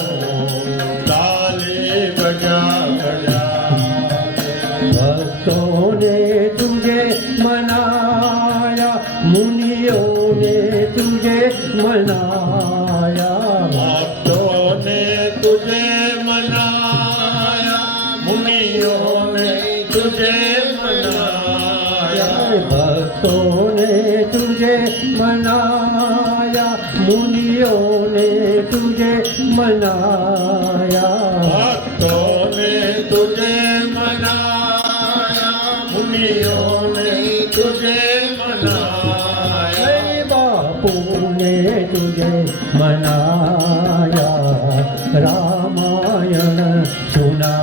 ताली बजा बजा के भक्तों ने तुझे मनाया मुनियों ने तुझे मनाया भक्तों ने तुझे मनाया, मुनियों ने तुझे मनाया, भक्तों ने तुझे मनाया, मुनियों ने तुझे मनाया, अरे बापू ने तुझे मनाया, रामायण सुना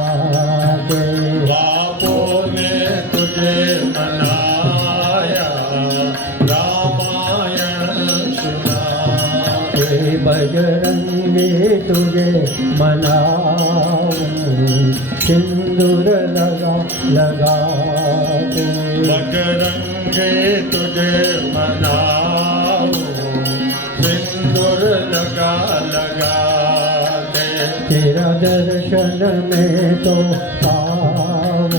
के। बापू ने तुझे मनाया, रामायण सुना हे बजरंगी तुझे मनाऊं, सिंदूर लगा लगा के। बजरंगे तुझे मनाऊं, सिंदूर लगा लगा के। तेरा दर्शन में तो पाऊं,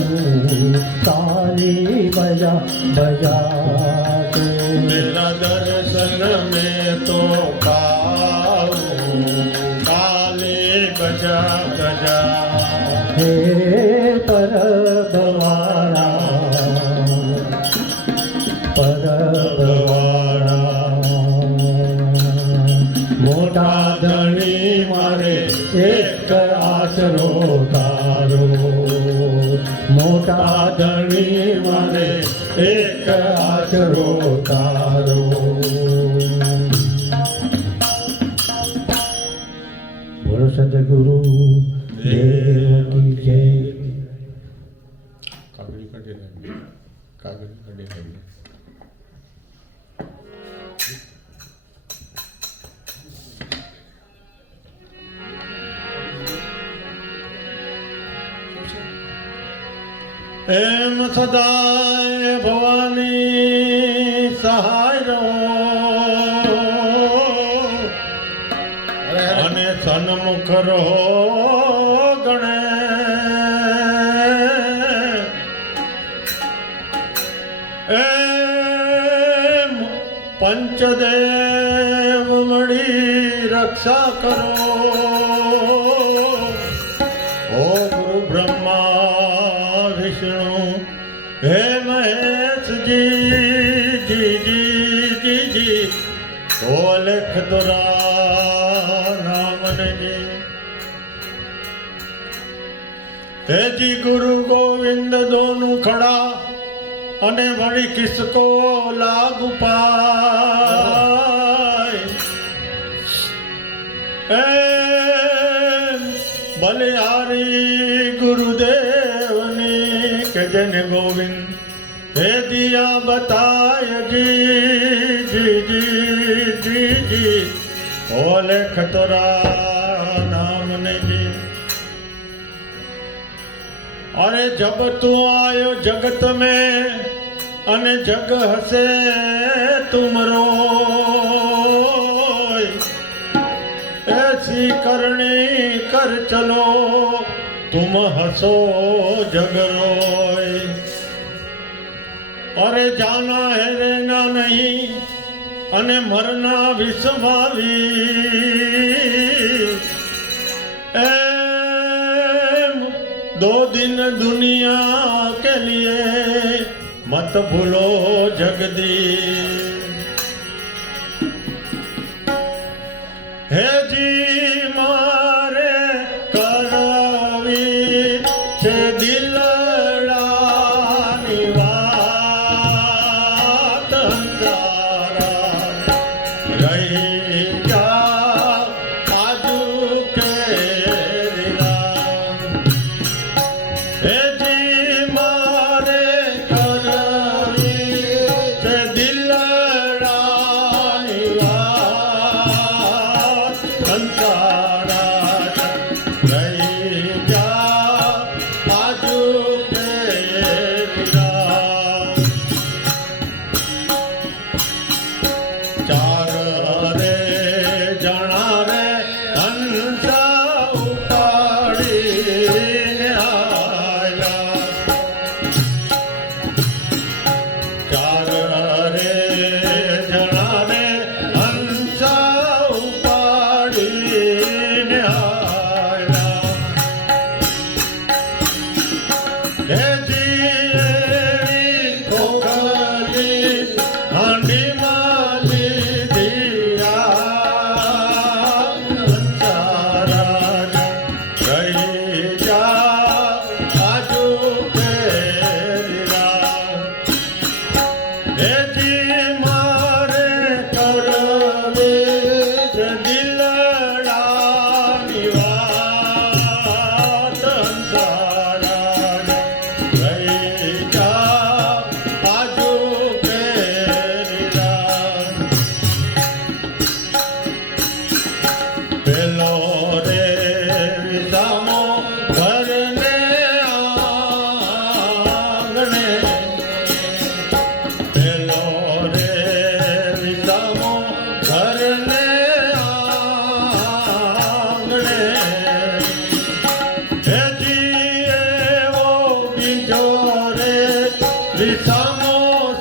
ताली बजा बजा के। तेरा दर्शन में तो पाऊं, ताली बजा बजा। हे परबवाड़ा, परबवाड़ा, मोटा धनी मारे एक आसरो तारो, मोटा धनी मारे एक आसरो तारो। बोलो सद्गुरु देव की जय। कागड़ी कटे रहेंगे, कागड़ी कटे रहेंगे। એમ સદાય ભવાની સહાય રહો અને સન્મુખ રહો ગણે એમ પંચદેવ મળી રક્ષા કરો ઓ ગુરુ બ્રહ્મા વિષ્ણુ હે મહેશ જી જી જી જી જી ઓ લેખ દોરા નામને જી હે જી ગુરુ ગોવિંદ દોનું ખડા અને વળી કિસકો લાગુ પાય એમ બલિહારી गुरुदेवनी के जन गोविंद हे दिया बताय जी जी जी जी जी ओ लेख तोरा नाम ने जी। अरे जब तू आयो जगत में अने जग हसे तुमरो ऐसी करनी कर चलो तुम हसो जग रोए। अरे जाना है रहना नहीं अने मरना विस्मावी दो दिन दुनिया के लिए मत भूलो जगदीश। हे जी मारे करवी छे दिलડાની વાત અંધારા રહી ગયા આજુ કેરીના। હે જી મારે કરવી છે દિલડાની હેજી મારે કરવે છે દિલડાની વાત અંધારા રહી જા આજુ કેરીરા પેલો રે વિસામો ઘરને આંગણે પેલો રે વિસામો ઘરને આંગણે હેજી એવો બીજો રે વિસામો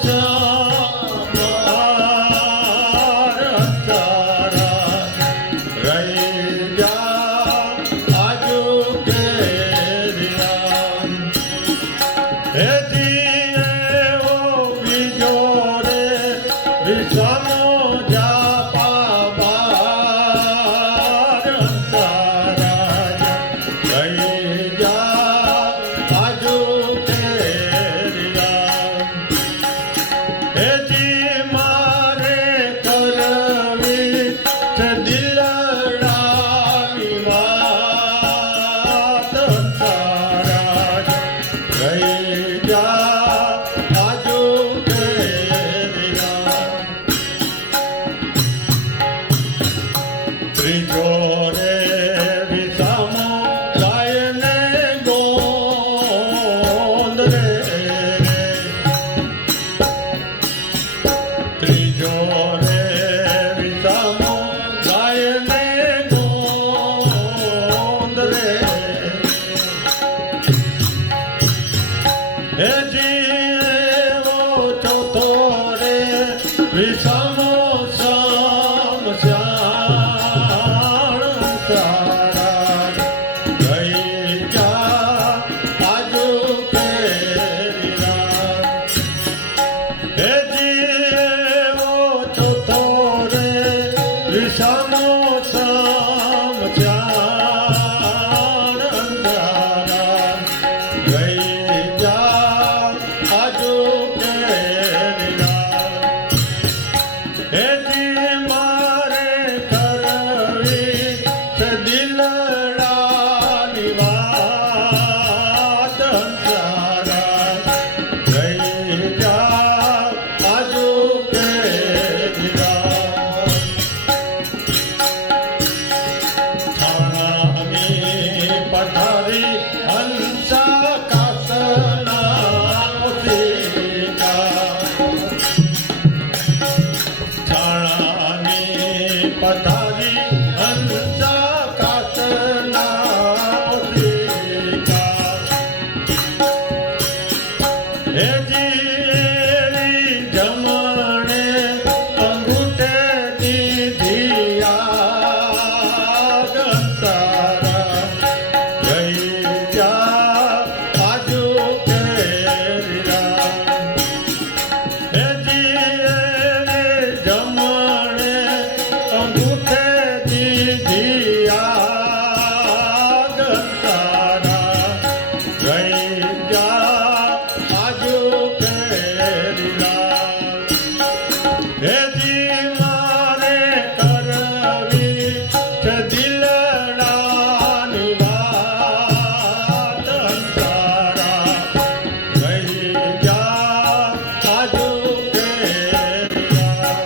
શ્યામાર અંધારા રહી જા આજુ કેરીરા હેજી એવો બીજો રે વિશ્વનો જાપા બાર અંધારા રહી જા આજુ કેરીરા હેજી મારે કરવી છે દિલડાની વાત અંધારા રહી જા આજુ કેરીરા ત્રીજો રે વિસામો ગાયને ગોંદ રે ત્રીજો રે વિસામો ગાયને ગોંદ રે હેજી એવો ચોથો રે વિસામો શ્યામ શ્યામ અંધારા રહી જા આજુ કેરીરા હેજી એવો ચોથો રે વિસામો શ્યામ શ્યામ અંધારા રહી જા આજુ કેરીરા હેજી મારે કરવી છે દિલડાની વાત અંધારા રહી જા આજુ કેરીરા છાણાની પથારી હંસા કાસના પોતિકા છાણાની પથારી હંસા કાસના પોતિકા હેજી જમણે અંગૂઠે દીધી આગ અંધારા રહી જા આજુ કેરીરા હેજી જમણે અંગૂઠે દીધી આગ અંધારા રહી જા આજુ કેરીરા હેજી મારે કરવી છે દિલડાની વાત અંધારા રહી જા આજુ કેરીરા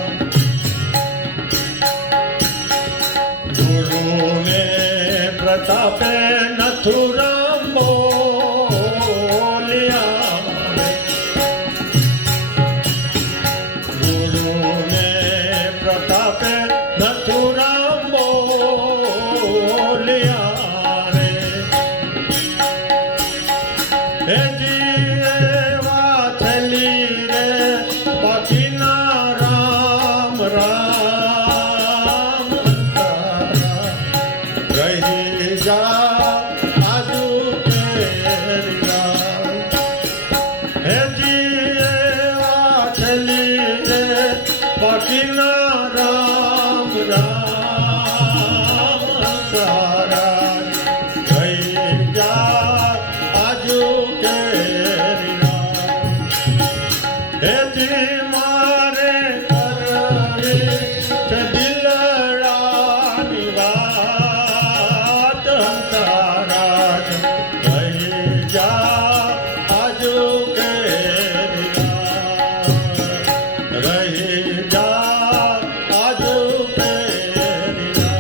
ગુરુને પ્રતાપે નથુરામ બોલ્યા ગુરુને પ્રતાપે નથુરામ બોલ્યા રે હેજી એવા થેલી રે બાકીના રામ રામ અંધારા રહી જા આજુ કેરીરા હેજી એવા થેલી રે બાકીના રામ રામ અંધારા રહી જા આજુ કેરીરા હેજી મારે કરવી છે દિલડાની વાત તારા રહી જા આજુ કેરિયા રહી જા આજુ કેરિયા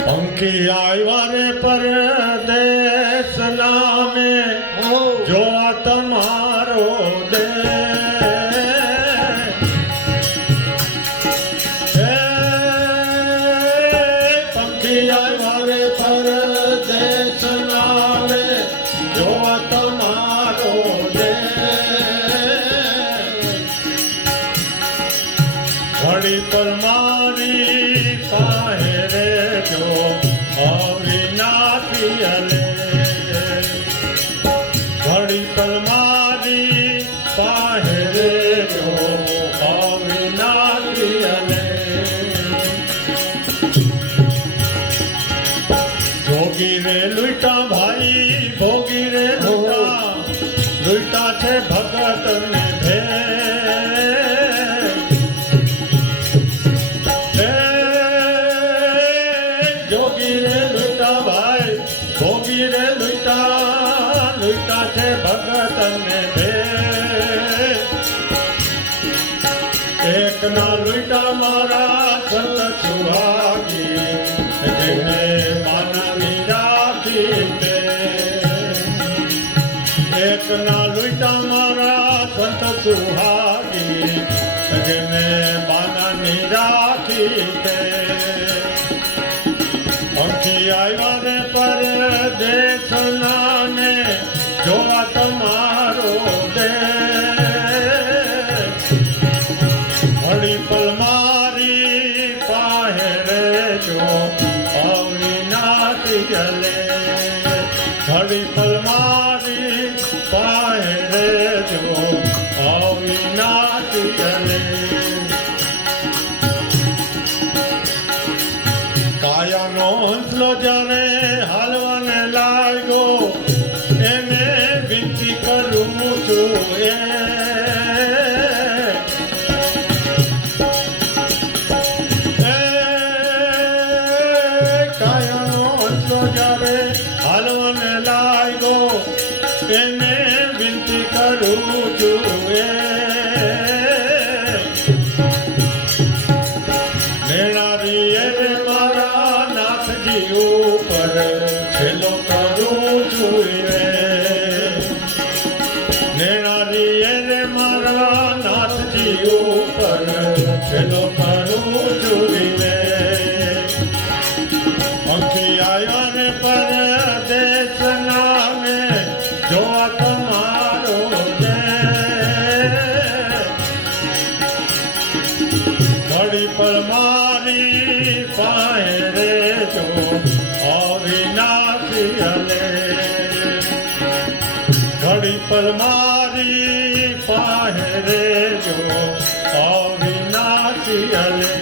પંખી આવ્યા રે પરદેશ નામે જો આ તમારો પંખી આવ્યા રે પરદેશ નામે જો આ તમારો ઘડી પર મારી પાસે રે જો અવિનાશી હલે ઘડી પર મારી પાસે રે જો અવિનાશી હલે ભોગી રે લૂંટા ભાઈ ભોગી રે લૂંટા છે ભગત ને ભે જોગી રે લૂંટા ભાઈ ભોગી રે લૂંટા છે ભગત ને ભે એક ના લૂંટા મારા સંત સુહાગી જેને માનવી રાખી તે એક ના લૂંટા મારા સંત સુહાગી જેને માનવી રાખી તે પંખી આવ્યા રે પરદેશ નાને જોવા તમારો ઘડી પલ મારી પાસે રે જો અવિનાશી ગલે ઘડી પલ મારી પાસે રે જો અવિનાશી ગલે કાયાનો હંસલો જ્યારે હાલવાને લાગ્યો એને વિનંતી કરું છું કાયાનો હંસલો જ્યારે હાલવાને લાગ્યો એને વિનંતી કરું છું મેળારી રે મારા નાથજી ઉપર છેલ્લો કરું છું મેળારી રે મારા નાથજી ઉપર છેલ્લો કરું છું પંખી આવ્યા રે પરદેશ નામે જોવા તમારો ઘડી પર મારી પાસે રે જો અવિનાશી હલે ઘડી પર મારી પાસે રે જો અવિનાશી હલે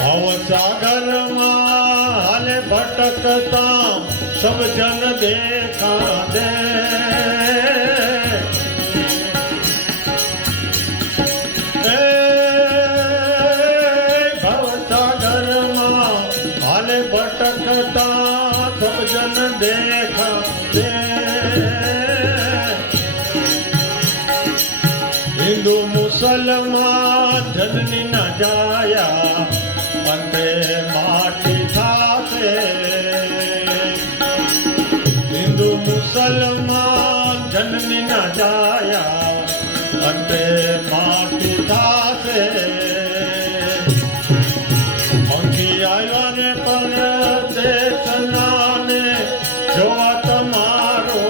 ભવસાગરમાં હાલે ભટકતા સબ જન દેખા દે ભટકતા સબ જન દેખા દે હિન્દુ મુસલમાન જનની ન જાયા અંતે માટી થાશે હિન્દુ મુસલમાન જનની ન જાયા અંતે માટી થાશે પંખી આવ્યા રે પરદેશ નાને જોવા તમારો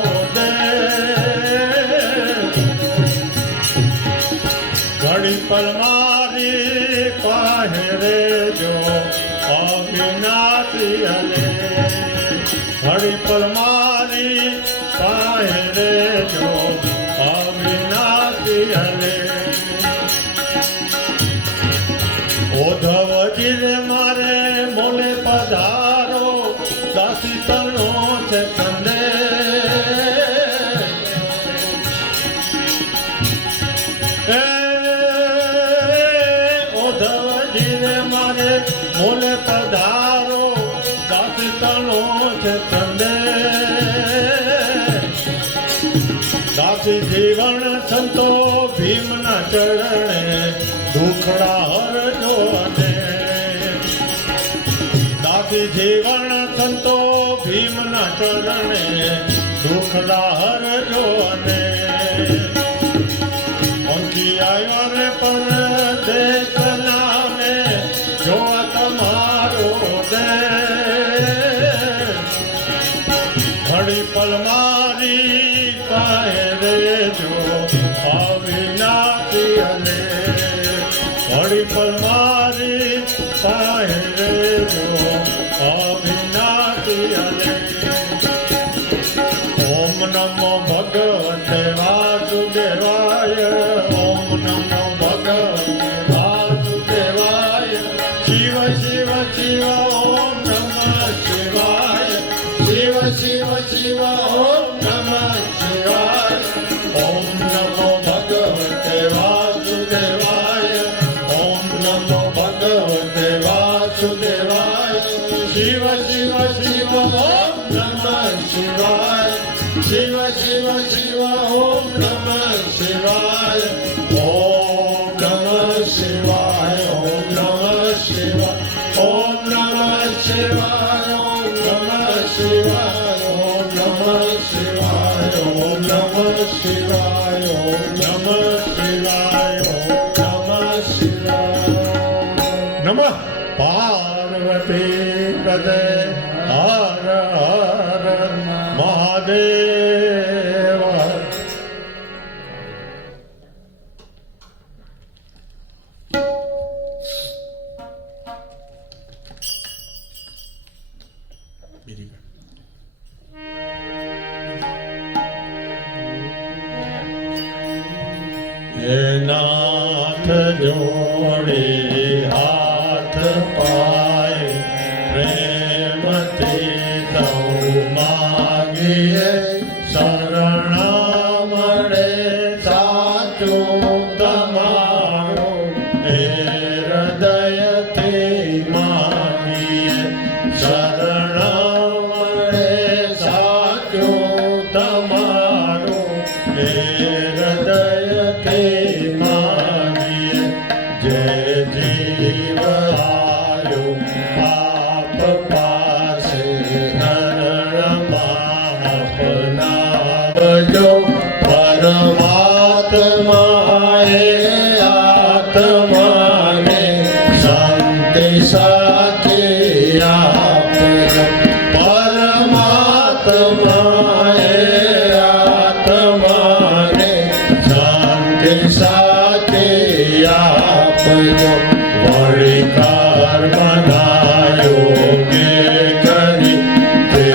ઘડી પર મારી પાસે રે જો અવિનાશી હલે ઘડી પર મારી પાસે રે જો અવિનાશી હલે ઓધવજી રે મારે મોલે પર પધારો દાસી તણો છે સંદેશ ઓધવજીને મારે મોલે પધારો દાસી તણો છે સંદેશ દાસી જીવન સંતો ભીમના ચરણે દુખડા હરજો અને દાસી જીવન સંતો ભીમના ચરણે દુખડા હરજો અને પંખી આવ્યા રે પરદેશ નામે જોવા તમારો દેશ ઘડી પલ મારી કાહે રેજો અવિનાશી અને ઘડી પલ મારી કાહે રેજો અવિનાશી અને ઓમ નમો ભગવતે વાસુદેવાય ઓમ નમો ભગવતે વાસુદેવાય શિવ શિવ શિવ ઓમ નમઃ શિવાય શિવ શિવ શિવ ઓમ નમઃ શિવાય ઓમ નમો ભગવતે વાસુદેવાય ઓમ નમો ભગવતે વાસુદેવાય શિવ શિવ શિવ ઓમ નમઃ શિવાય શિવ શિવ શિવ ઓમ નમઃ શિવાય ઓમ નમઃ શિવાય ઓમ નમઃ શિવાય ઓમ નમઃ શિવાય ઓમ નમઃ શિવાય ઓમ નમઃ શિવાય ઓમ નમઃ શિવાય ઓમ નમઃ શિવાય ઓમ નમઃ શિવાય નમઃ પાર્વતી પદે હર હર મહાદેવ હે નાથ જોડી હાથ પાય પ્રેમથી સૌ માગીએ શરણા મળે સાચું તમારું હે હૃદયથી માગીએ શરણા મળે સાચું તમારું હે હૃદયથી માગીએ જય જીવ આયો પાપ પાસે જો પરમાત્માએ આત્માને શાંતિ સાચી આપજો પરમાત્માએ આત્માને શાંતિ સાચી આપજો વળી કર્મના યોગે કરી તે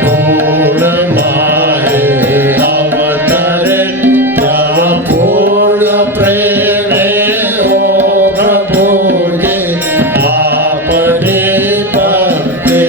કુળ માહે અવતરે પ્રભુર પ્રેમે ઓ પ્રભુજી આપને ભક્તિ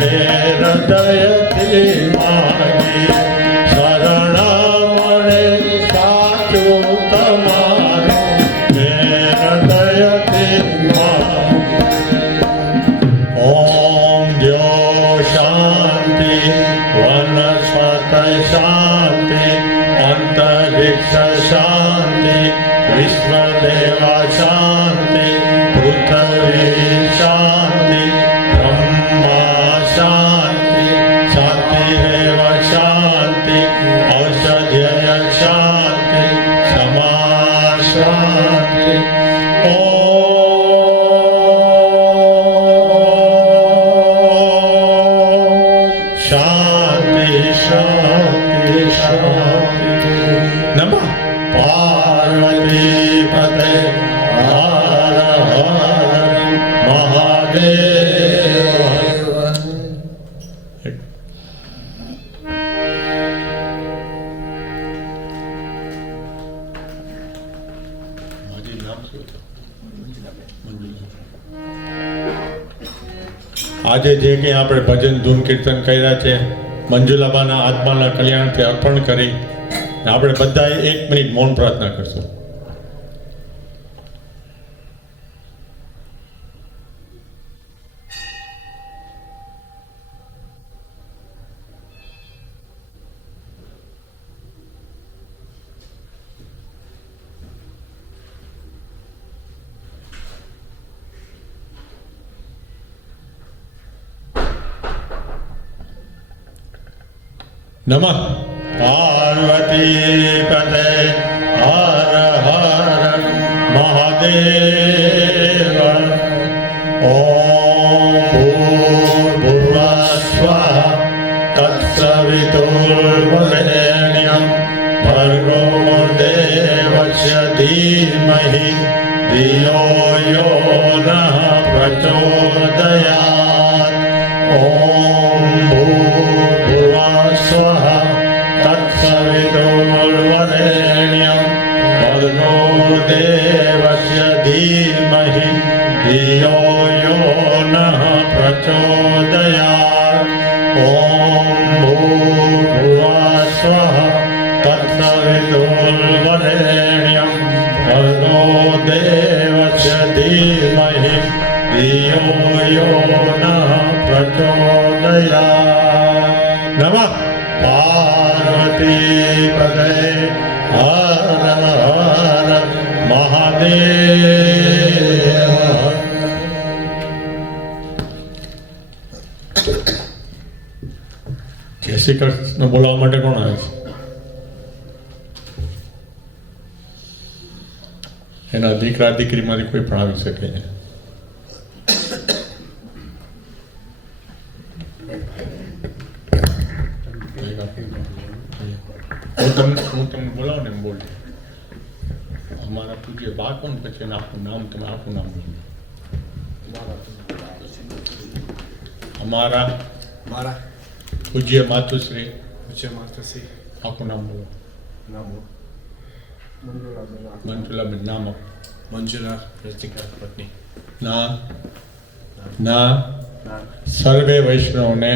હે હૃદયથી માગી શરણ મળે સાચું તમારું હે હૃદયથી માગી ઓમ દ્યો શાંતિ વનસ્પતિ શાંતિ અંતરિક્ષ શાંતિ વિશ્વદેવા શાંતિ પૃથ્વી શાંતિ બ્રહ્મા શાંતિ શાંતિરેવ શાંતિ ઔષધ્ય શાંતિ સમા શાંતિ શાંતિ શાંતિ શાંતિ નમઃ પાર્વતી પતે હર હર મહાદેવ આજે જે કંઈ આપણે ભજન ધૂન કીર્તન કર્યા છે મંજુલાબાના આત્માના કલ્યાણથી અર્પણ કરી આપણે બધાએ 1 મિનિટ મૌન પ્રાર્થના કરશું. નમઃ પાર્વતી પતે હર હર મહાદેવ ઓમ ભૂર્ભુવઃ સ્વાહા તત્સવિતુર્વરેણ્યં ભર્ગો દેવસ્ય ધીમહિ ધિયો યો નઃ પ્રચોદયાત ઓમ ભૂર્ભુવઃ સ્વાહા તત્સવિતુર્વરેણ્યં ભર્ગો દેવસ્ય ધીમહિ ધિયો યો નઃ પ્રચોદયાત ઓમ ભૂર્ભુવઃ સ્વાહા તત્સવિતુર્વરેણ્યં ભર્ગો દેવસ્ય ધીમહિ ધિયો યો નઃ પ્રચોદયાત નમઃ પાર્વતી પદે હર હર મહાદેવ. જય શ્રી કૃષ્ણ બોલાવવા માટે કોણ આવે છે? એના દીકરા દીકરીમાંથી કોઈ પણ આવી શકે છે. હું તમને બોલાવો ને એમ બોલ. અમારા પૂજ્ય બા કોણ પછી એનું આખું નામ તમે આખું નામ બોલો. અમારા મારા પૂજ્ય માતુશ્રી પૂજ્ય માતાશ્રી આખું નામ બોલો. નામો મંજુલાબેન નામ આપો. મંજુલા રજનીકાંત પત્ની ના ના સર્વે વૈષ્ણવને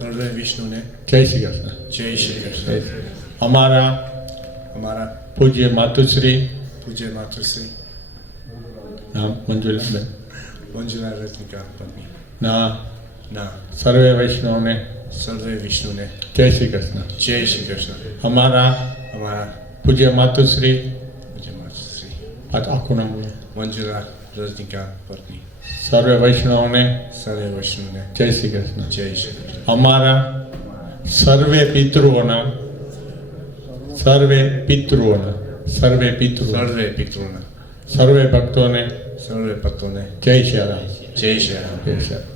સર્વે વિષ્ણુને જય શ્રી કૃષ્ણ. જય શ્રી કૃષ્ણ. અમારા અમારા પૂજ્ય માતુશ્રી પૂજ્ય માતૃશ્રી નામ મંજુલાબેન મંજુલા રજનીકાંત પત્ની ના ના સર્વે વૈષ્ણવને સર્વે વિષ્ણુને જય શ્રી કૃષ્ણ. જય શ્રી કૃષ્ણ. અમારા અમારા પૂજ્ય માતુશ્રી પૂજ્ય માતૃશ્રી આખું નામ બોલો. મંજુલા રજનીકાંત પત્ની સર્વે વૈષ્ણવને સર્વે વિષ્ણુને જય શ્રી કૃષ્ણ. જય શ્રી કૃષ્ણ. અમારા સર્વે પિતૃઓના સર્વે પિતૃઓના સર્વે પિતૃ સર્વે પિતૃના સર્વે ભક્તોને સર્વે ભક્તોને જય શ્રી રામ. જય શ્રી રામ. જય શ્રી રામ.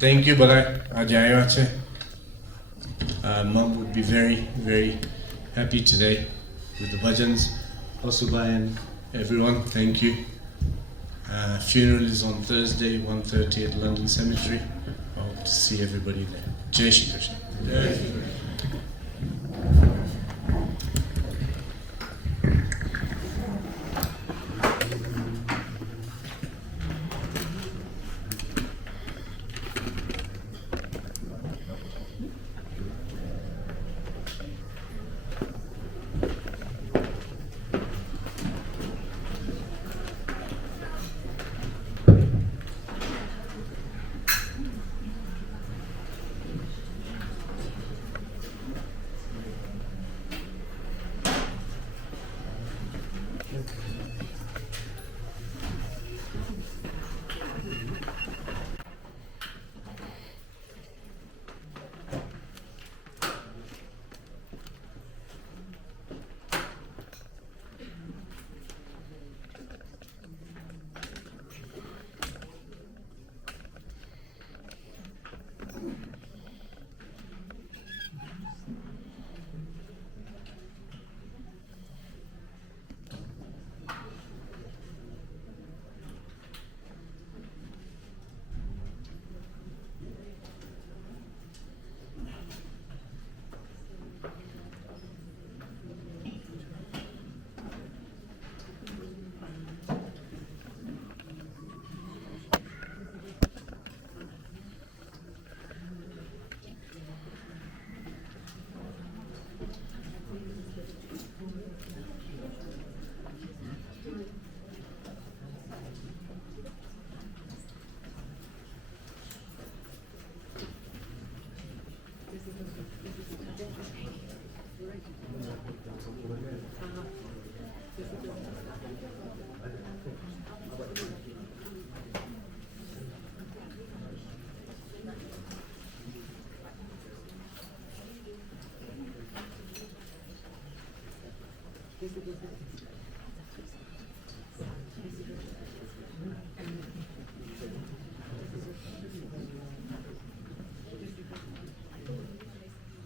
Thank you, બધા આજે આવ્યા છે. Mom would be very, very happy today with the bhajans. Osubai and everyone, thank you. Funeral is on Thursday, 1:30 at London Cemetery. I hope to see everybody there. Jai Shri Krishna.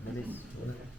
Manis.